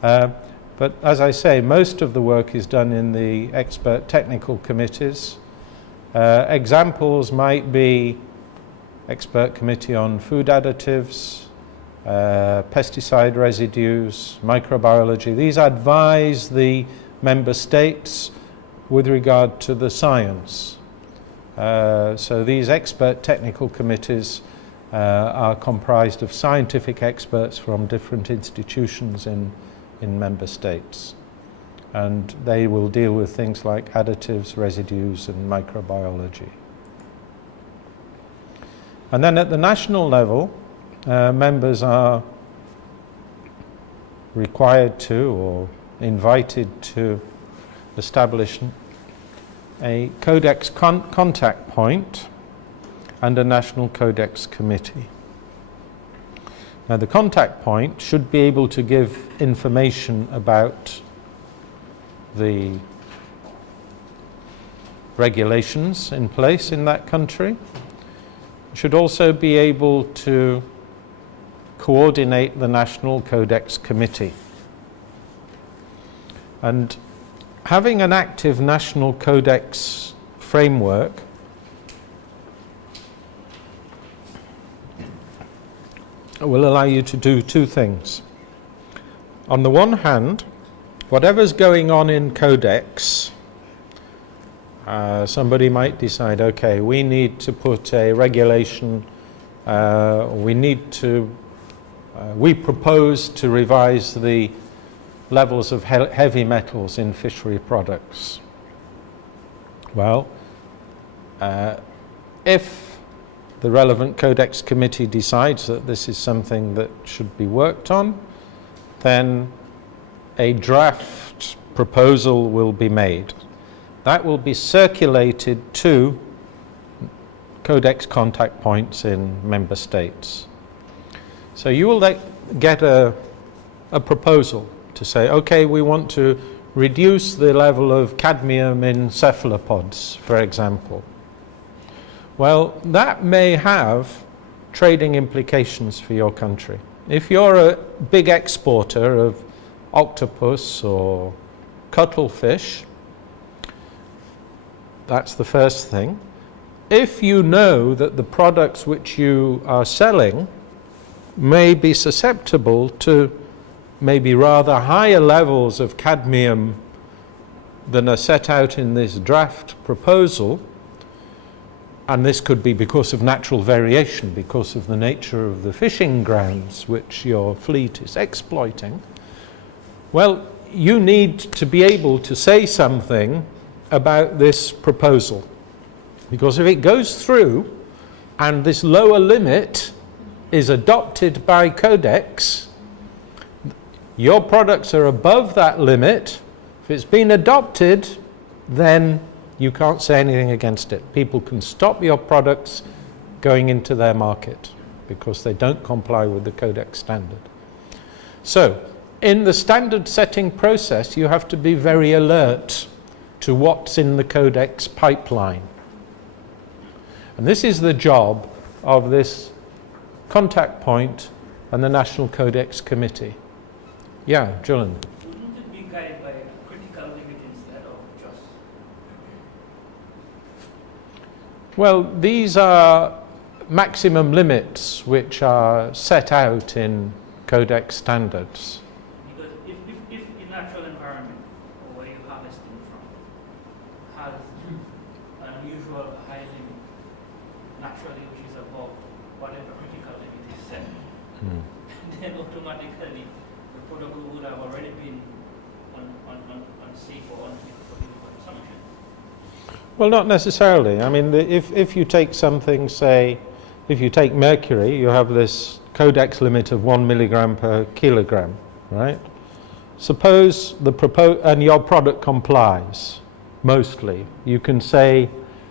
But as I say, most of the work is done in the expert technical committees. Examples might be expert committee on food additives, pesticide residues, microbiology. These advise the member states with regard to the science. So these expert technical committees are comprised of scientific experts from different institutions in member states. And they will deal with things like additives, residues, and microbiology. And then at the national level, members are required to or invited to establish a Codex contact point and a national Codex committee. Now, the contact point should be able to give information about the regulations in place in that country. Should also be able to coordinate the National Codex Committee. And having an active national codex framework will allow you to do two things. On the one hand, whatever's going on in codex, somebody might decide, okay, we need to put a regulation, we propose to revise the levels of heavy metals in fishery products. Well, if the relevant Codex Committee decides that this is something that should be worked on, then a draft proposal will be made. That will be circulated to Codex contact points in member states. So you will get a proposal to say, okay, we want to reduce the level of cadmium in cephalopods, for example. Well, that may have trading implications for your country. If you're a big exporter of octopus or cuttlefish, that's the first thing. If you know that the products which you are selling may be susceptible to maybe rather higher levels of cadmium than are set out in this draft proposal, and this could be because of natural variation, because of the nature of the fishing grounds which your fleet is exploiting, well, you need to be able to say something about this proposal. Because if it goes through and this lower limit is adopted by Codex, your products are above that limit. If it's been adopted, then you can't say anything against it. People can stop your products going into their market because they don't comply with the Codex standard. So, in the standard setting process, you have to be very alert to what's in the Codex pipeline. And this is the job of this contact point and the National Codex Committee. Yeah, Julian. Wouldn't it be guided by a critical limit instead of just? Well, these are maximum limits which are set out in Codex standards. Because if the natural environment or where you're harvesting from has an unusual high limit, naturally which is above whatever critical limit is set, then automatically the product would have already been unsafe or unfit for consumption. Well, not necessarily. I mean, if you take something, say, if you take mercury, you have this Codex limit of 1 milligram per kilogram, right? Suppose and your product complies, mostly. You can say,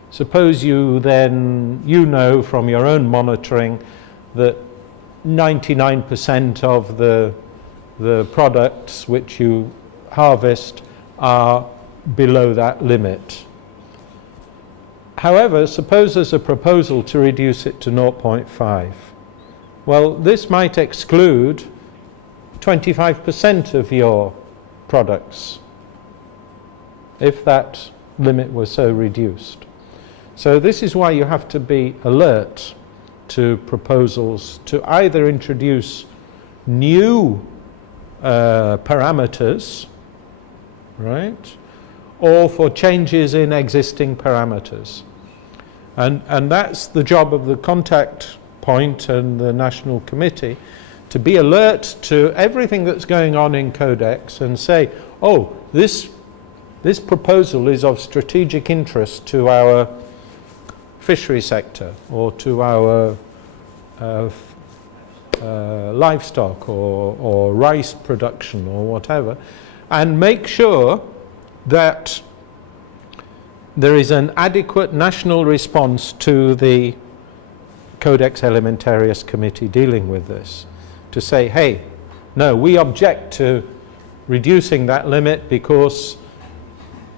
suppose you then, know from your own monitoring that 99% of the products which you harvest are below that limit. However, suppose there's a proposal to reduce it to 0.5. Well, this might exclude 25% of your products if that limit was so reduced. So this is why you have to be alert to proposals to either introduce new parameters, right, or for changes in existing parameters. And that's the job of the contact point and the National Committee, to be alert to everything that's going on in Codex and say, oh, this proposal is of strategic interest to our fishery sector or to our livestock or rice production or whatever, and make sure that there is an adequate national response to the Codex Alimentarius Committee dealing with this. to say, hey, no, we object to reducing that limit because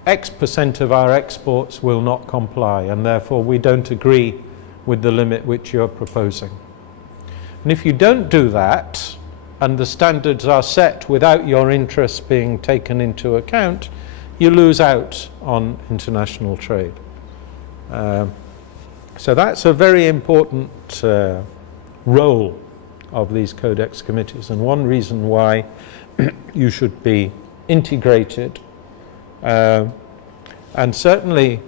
X% of our exports will not comply, and therefore we don't agree with the limit which you're proposing. And if you don't do that, and the standards are set without your interests being taken into account, you lose out on international trade. So that's a very important role of these Codex committees, and one reason why you should be integrated. And certainly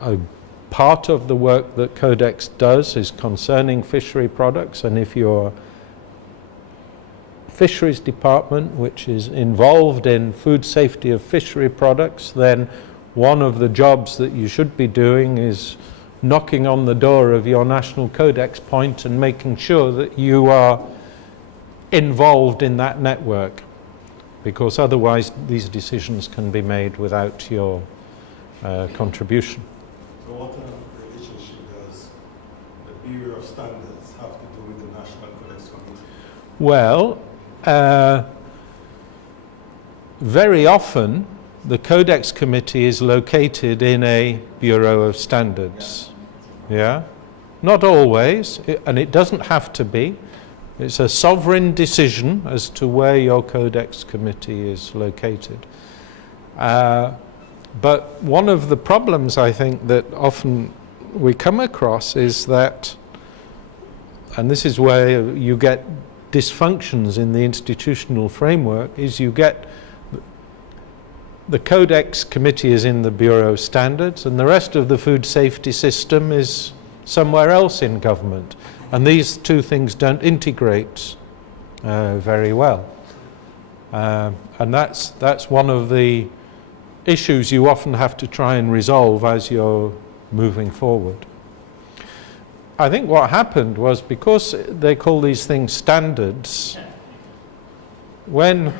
a part of the work that Codex does is concerning fishery products, and if your fisheries department, which is involved in food safety of fishery products, then one of the jobs that you should be doing is knocking on the door of your national Codex point and making sure that you are involved in that network, because otherwise these decisions can be made without your contribution. So what kind of relationship does the Bureau of Standards have to do with the National Codex Committee? Well, very often the Codex Committee is located in a Bureau of Standards. Yeah? Not always, and it doesn't have to be. It's a sovereign decision as to where your Codex Committee is located. But one of the problems I think that often we come across is that, and this is where you get dysfunctions in the institutional framework, is you get the Codex Committee is in the Bureau of Standards and the rest of the food safety system is somewhere else in government. And these two things don't integrate very well. And that's one of the issues you often have to try and resolve as you're moving forward. I think what happened was, because they call these things standards, when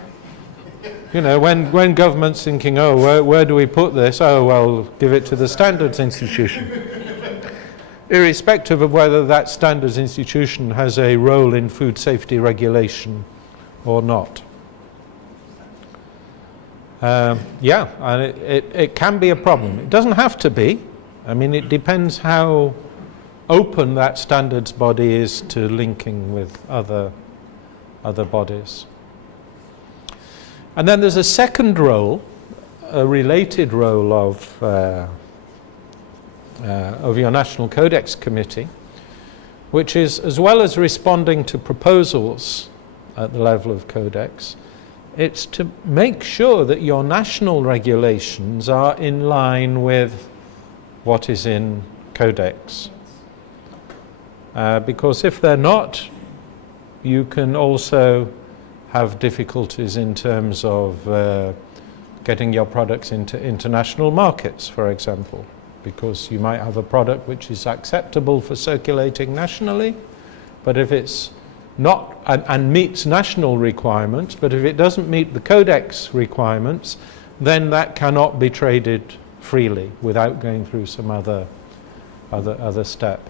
government's thinking, oh, where do we put this? Oh, well, give it to the standards institution. Irrespective of whether that standards institution has a role in food safety regulation or not. Yeah, and it can be a problem. It doesn't have to be. I mean, it depends how open that standards body is to linking with other bodies. And then there's a second role, a related role of your National Codex Committee, which is, as well as responding to proposals at the level of Codex, it's to make sure that your national regulations are in line with what is in Codex. Because if they're not, you can also have difficulties in terms of getting your products into international markets, for example, because you might have a product which is acceptable for circulating nationally, but if it's not, and meets national requirements, but if it doesn't meet the Codex requirements, then that cannot be traded freely without going through some other step.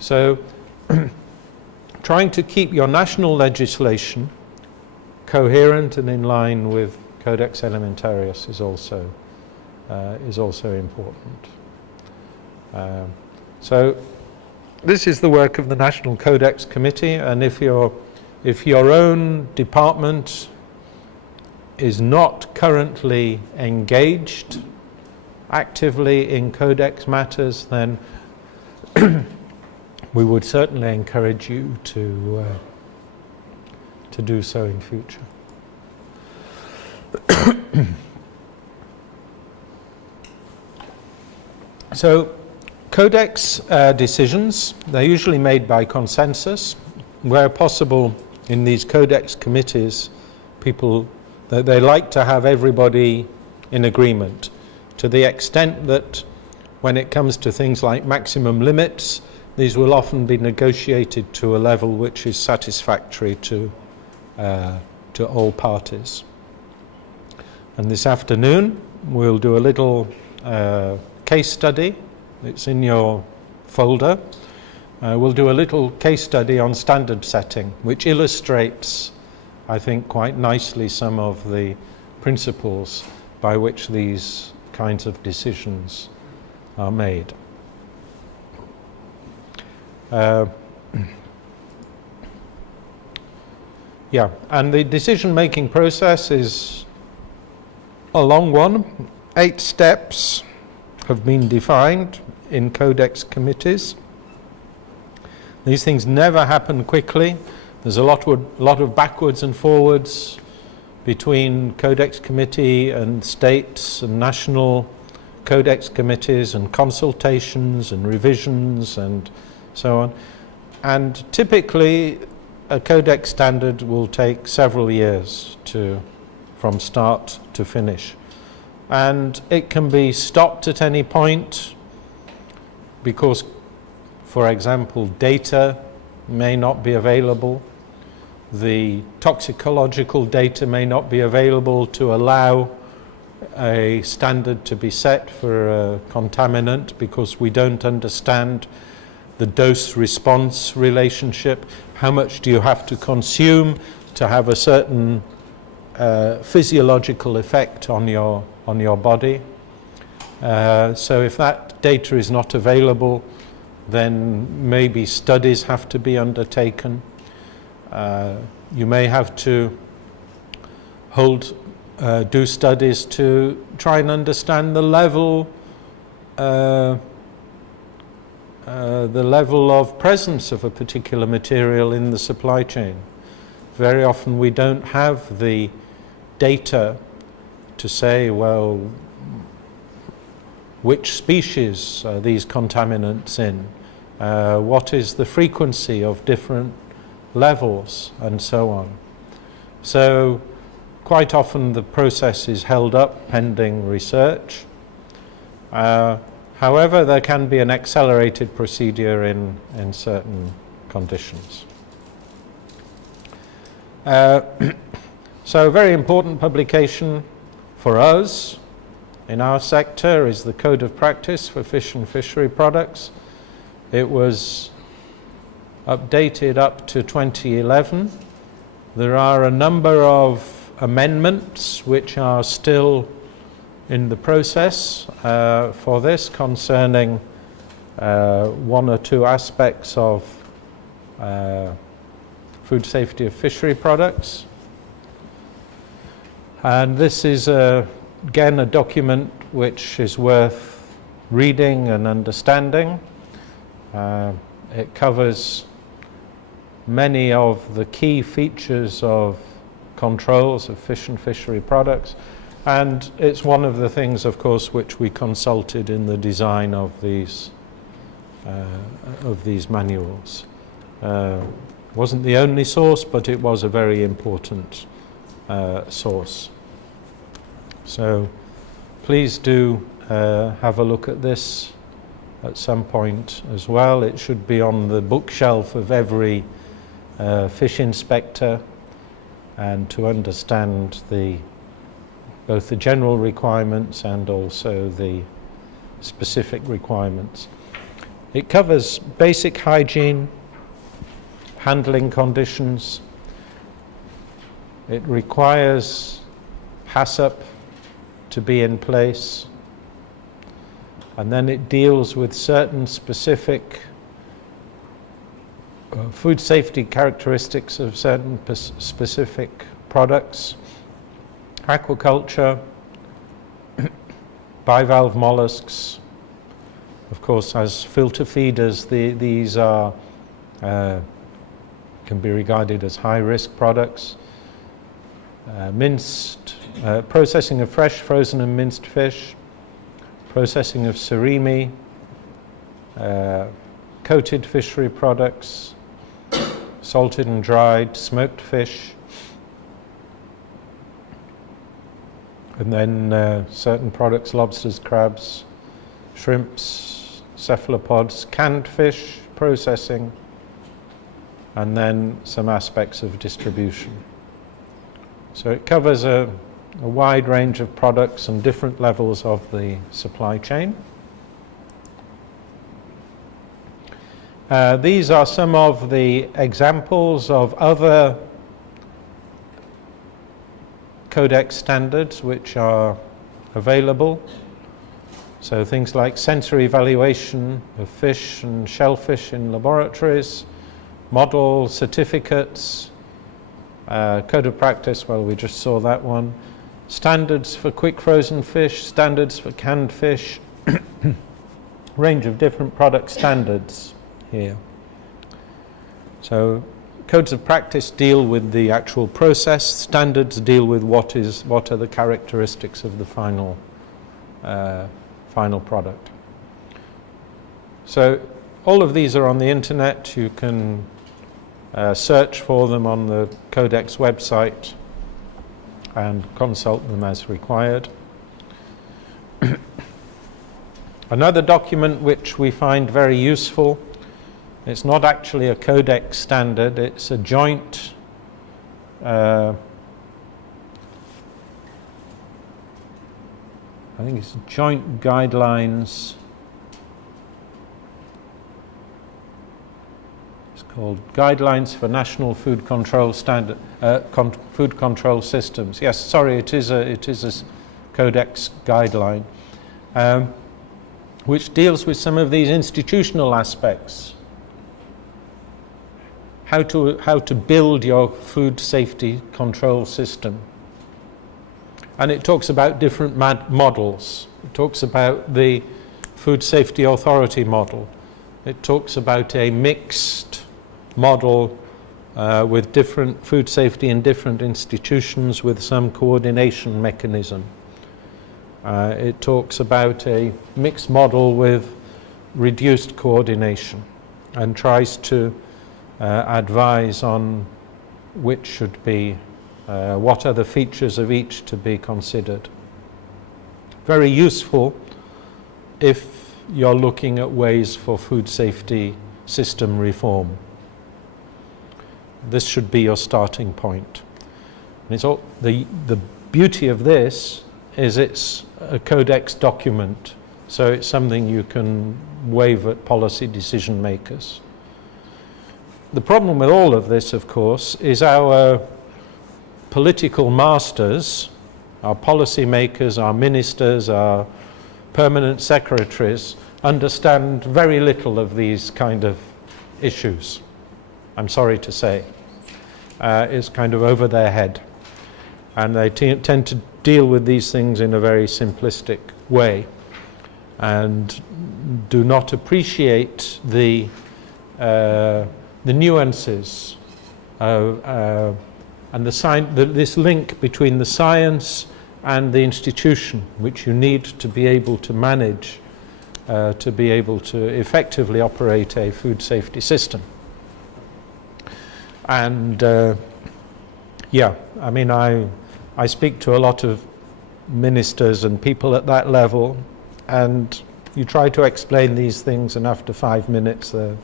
So trying to keep your national legislation coherent and in line with Codex Alimentarius is also important. So this is the work of the National Codex Committee, and if your own department is not currently engaged actively in Codex matters, then we would certainly encourage you to do so in future. So Codex decisions, they're usually made by consensus. Where possible in these Codex committees, they like to have everybody in agreement, to the extent that when it comes to things like maximum limits, these will often be negotiated to a level which is satisfactory to all parties. And this afternoon we'll do a little case study. It's in your folder, We'll do a little case study on standard setting, which illustrates, I think, quite nicely some of the principles by which these kinds of decisions are made. Yeah, and the decision-making process is a long one. 8 steps have been defined in Codex committees. These things never happen quickly. There's a lot of backwards and forwards between Codex committee and states and national Codex committees and consultations and revisions and so on. And typically a Codex standard will take several years from start to finish. And it can be stopped at any point because, for example, data may not be available. The toxicological data may not be available to allow a standard to be set for a contaminant because we don't understand the dose-response relationship. How much do you have to consume to have a certain physiological effect on your body? So if that data is not available, then maybe studies have to be undertaken. You may have to do studies to try and understand the level of presence of a particular material in the supply chain. Very often we don't have the data to say, well, which species are these contaminants in? What is the frequency of different levels, and so on. So quite often the process is held up pending research. However, there can be an accelerated procedure in certain conditions. So a very important publication for us in our sector is the Code of Practice for Fish and Fishery Products. It was updated up to 2011. There are a number of amendments which are still in the process for this concerning 1 or 2 aspects of food safety of fishery products. And this is again a document which is worth reading and understanding. It covers many of the key features of controls of fish and fishery products, and it's one of the things, of course, which we consulted in the design of these manuals. Wasn't the only source, but it was a very important source. So please do have a look at this at some point as well. It should be on the bookshelf of every fish inspector, and to understand both the general requirements and also the specific requirements. It covers basic hygiene, handling conditions. It requires HACCP to be in place, and then it deals with certain specific food safety characteristics of certain specific products. Aquaculture, bivalve mollusks, of course, as filter feeders, these are can be regarded as high-risk products. Processing of fresh, frozen and minced fish, processing of surimi, coated fishery products, salted and dried, smoked fish, and then certain products, lobsters, crabs, shrimps, cephalopods, canned fish, processing, and then some aspects of distribution. So it covers a wide range of products and different levels of the supply chain. These are some of the examples of other Codex standards which are available. So things like sensory evaluation of fish and shellfish in laboratories, model certificates, code of practice, well, we just saw that one, standards for quick frozen fish, standards for canned fish, range of different product standards here. So codes of practice deal with the actual process, standards deal with what are the characteristics of the final product. So all of these are on the internet. You can search for them on the Codex website and consult them as required. Another document which we find very useful, it's not actually a Codex standard, it's a joint I think it's joint guidelines. It's called Guidelines for National Food Control Standard Food Control Systems. Yes, sorry, it is a Codex guideline, which deals with some of these institutional aspects. How to build your food safety control system. And it talks about different models. It talks about the Food Safety Authority model. It talks about a mixed model with different food safety in different institutions with some coordination mechanism. It talks about a mixed model with reduced coordination and tries to advise on which should be what are the features of each to be considered. Very useful if you're looking at ways for food safety system reform. This should be your starting point. And it's all, the beauty of this is it's a Codex document, so it's something you can wave at policy decision makers. The problem with all of this, of course, is our political masters, our policy makers, our ministers, our permanent secretaries understand very little of these kind of issues. I'm sorry to say. It's kind of over their head. And they tend to deal with these things in a very simplistic way and do not appreciate the nuances and this link between the science and the institution, which you need to be able to manage, to be able to effectively operate a food safety system. And yeah, I mean, I speak to a lot of ministers and people at that level, and you try to explain these things, and after 5 minutes they're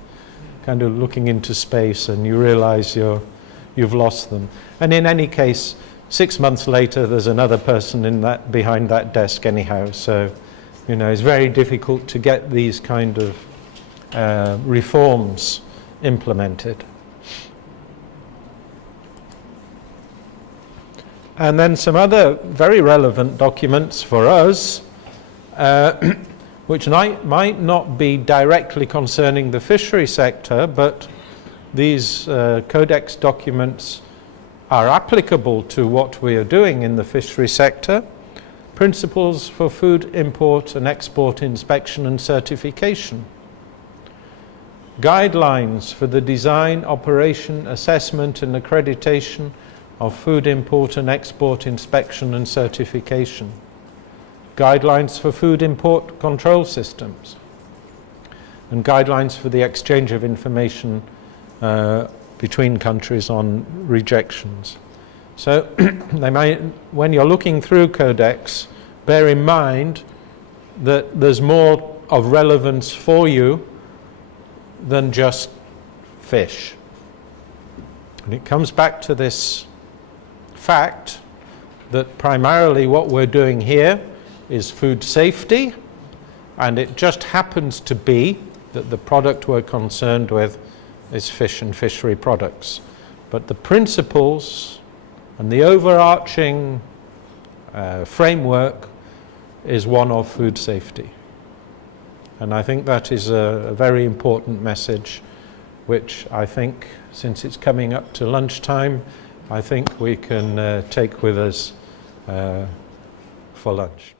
kind of looking into space, and you realize you've lost them. And in any case, 6 months later, there's another person behind that desk anyhow. So, you know, it's very difficult to get these kind of reforms implemented. And then some other very relevant documents for us, which might not be directly concerning the fishery sector, but these Codex documents are applicable to what we are doing in the fishery sector. Principles for food import and export inspection and certification. Guidelines for the design, operation, assessment and accreditation of food import and export inspection and certification. Guidelines for food import control systems. And guidelines for the exchange of information between countries on rejections. So they might, when you're looking through Codex, bear in mind that there's more of relevance for you than just fish. And it comes back to this fact that primarily what we're doing here is food safety, and it just happens to be that the product we're concerned with is fish and fishery products. But the principles and the overarching framework is one of food safety. And I think that is a very important message, which I think, since it's coming up to lunchtime, I think we can take with us for lunch.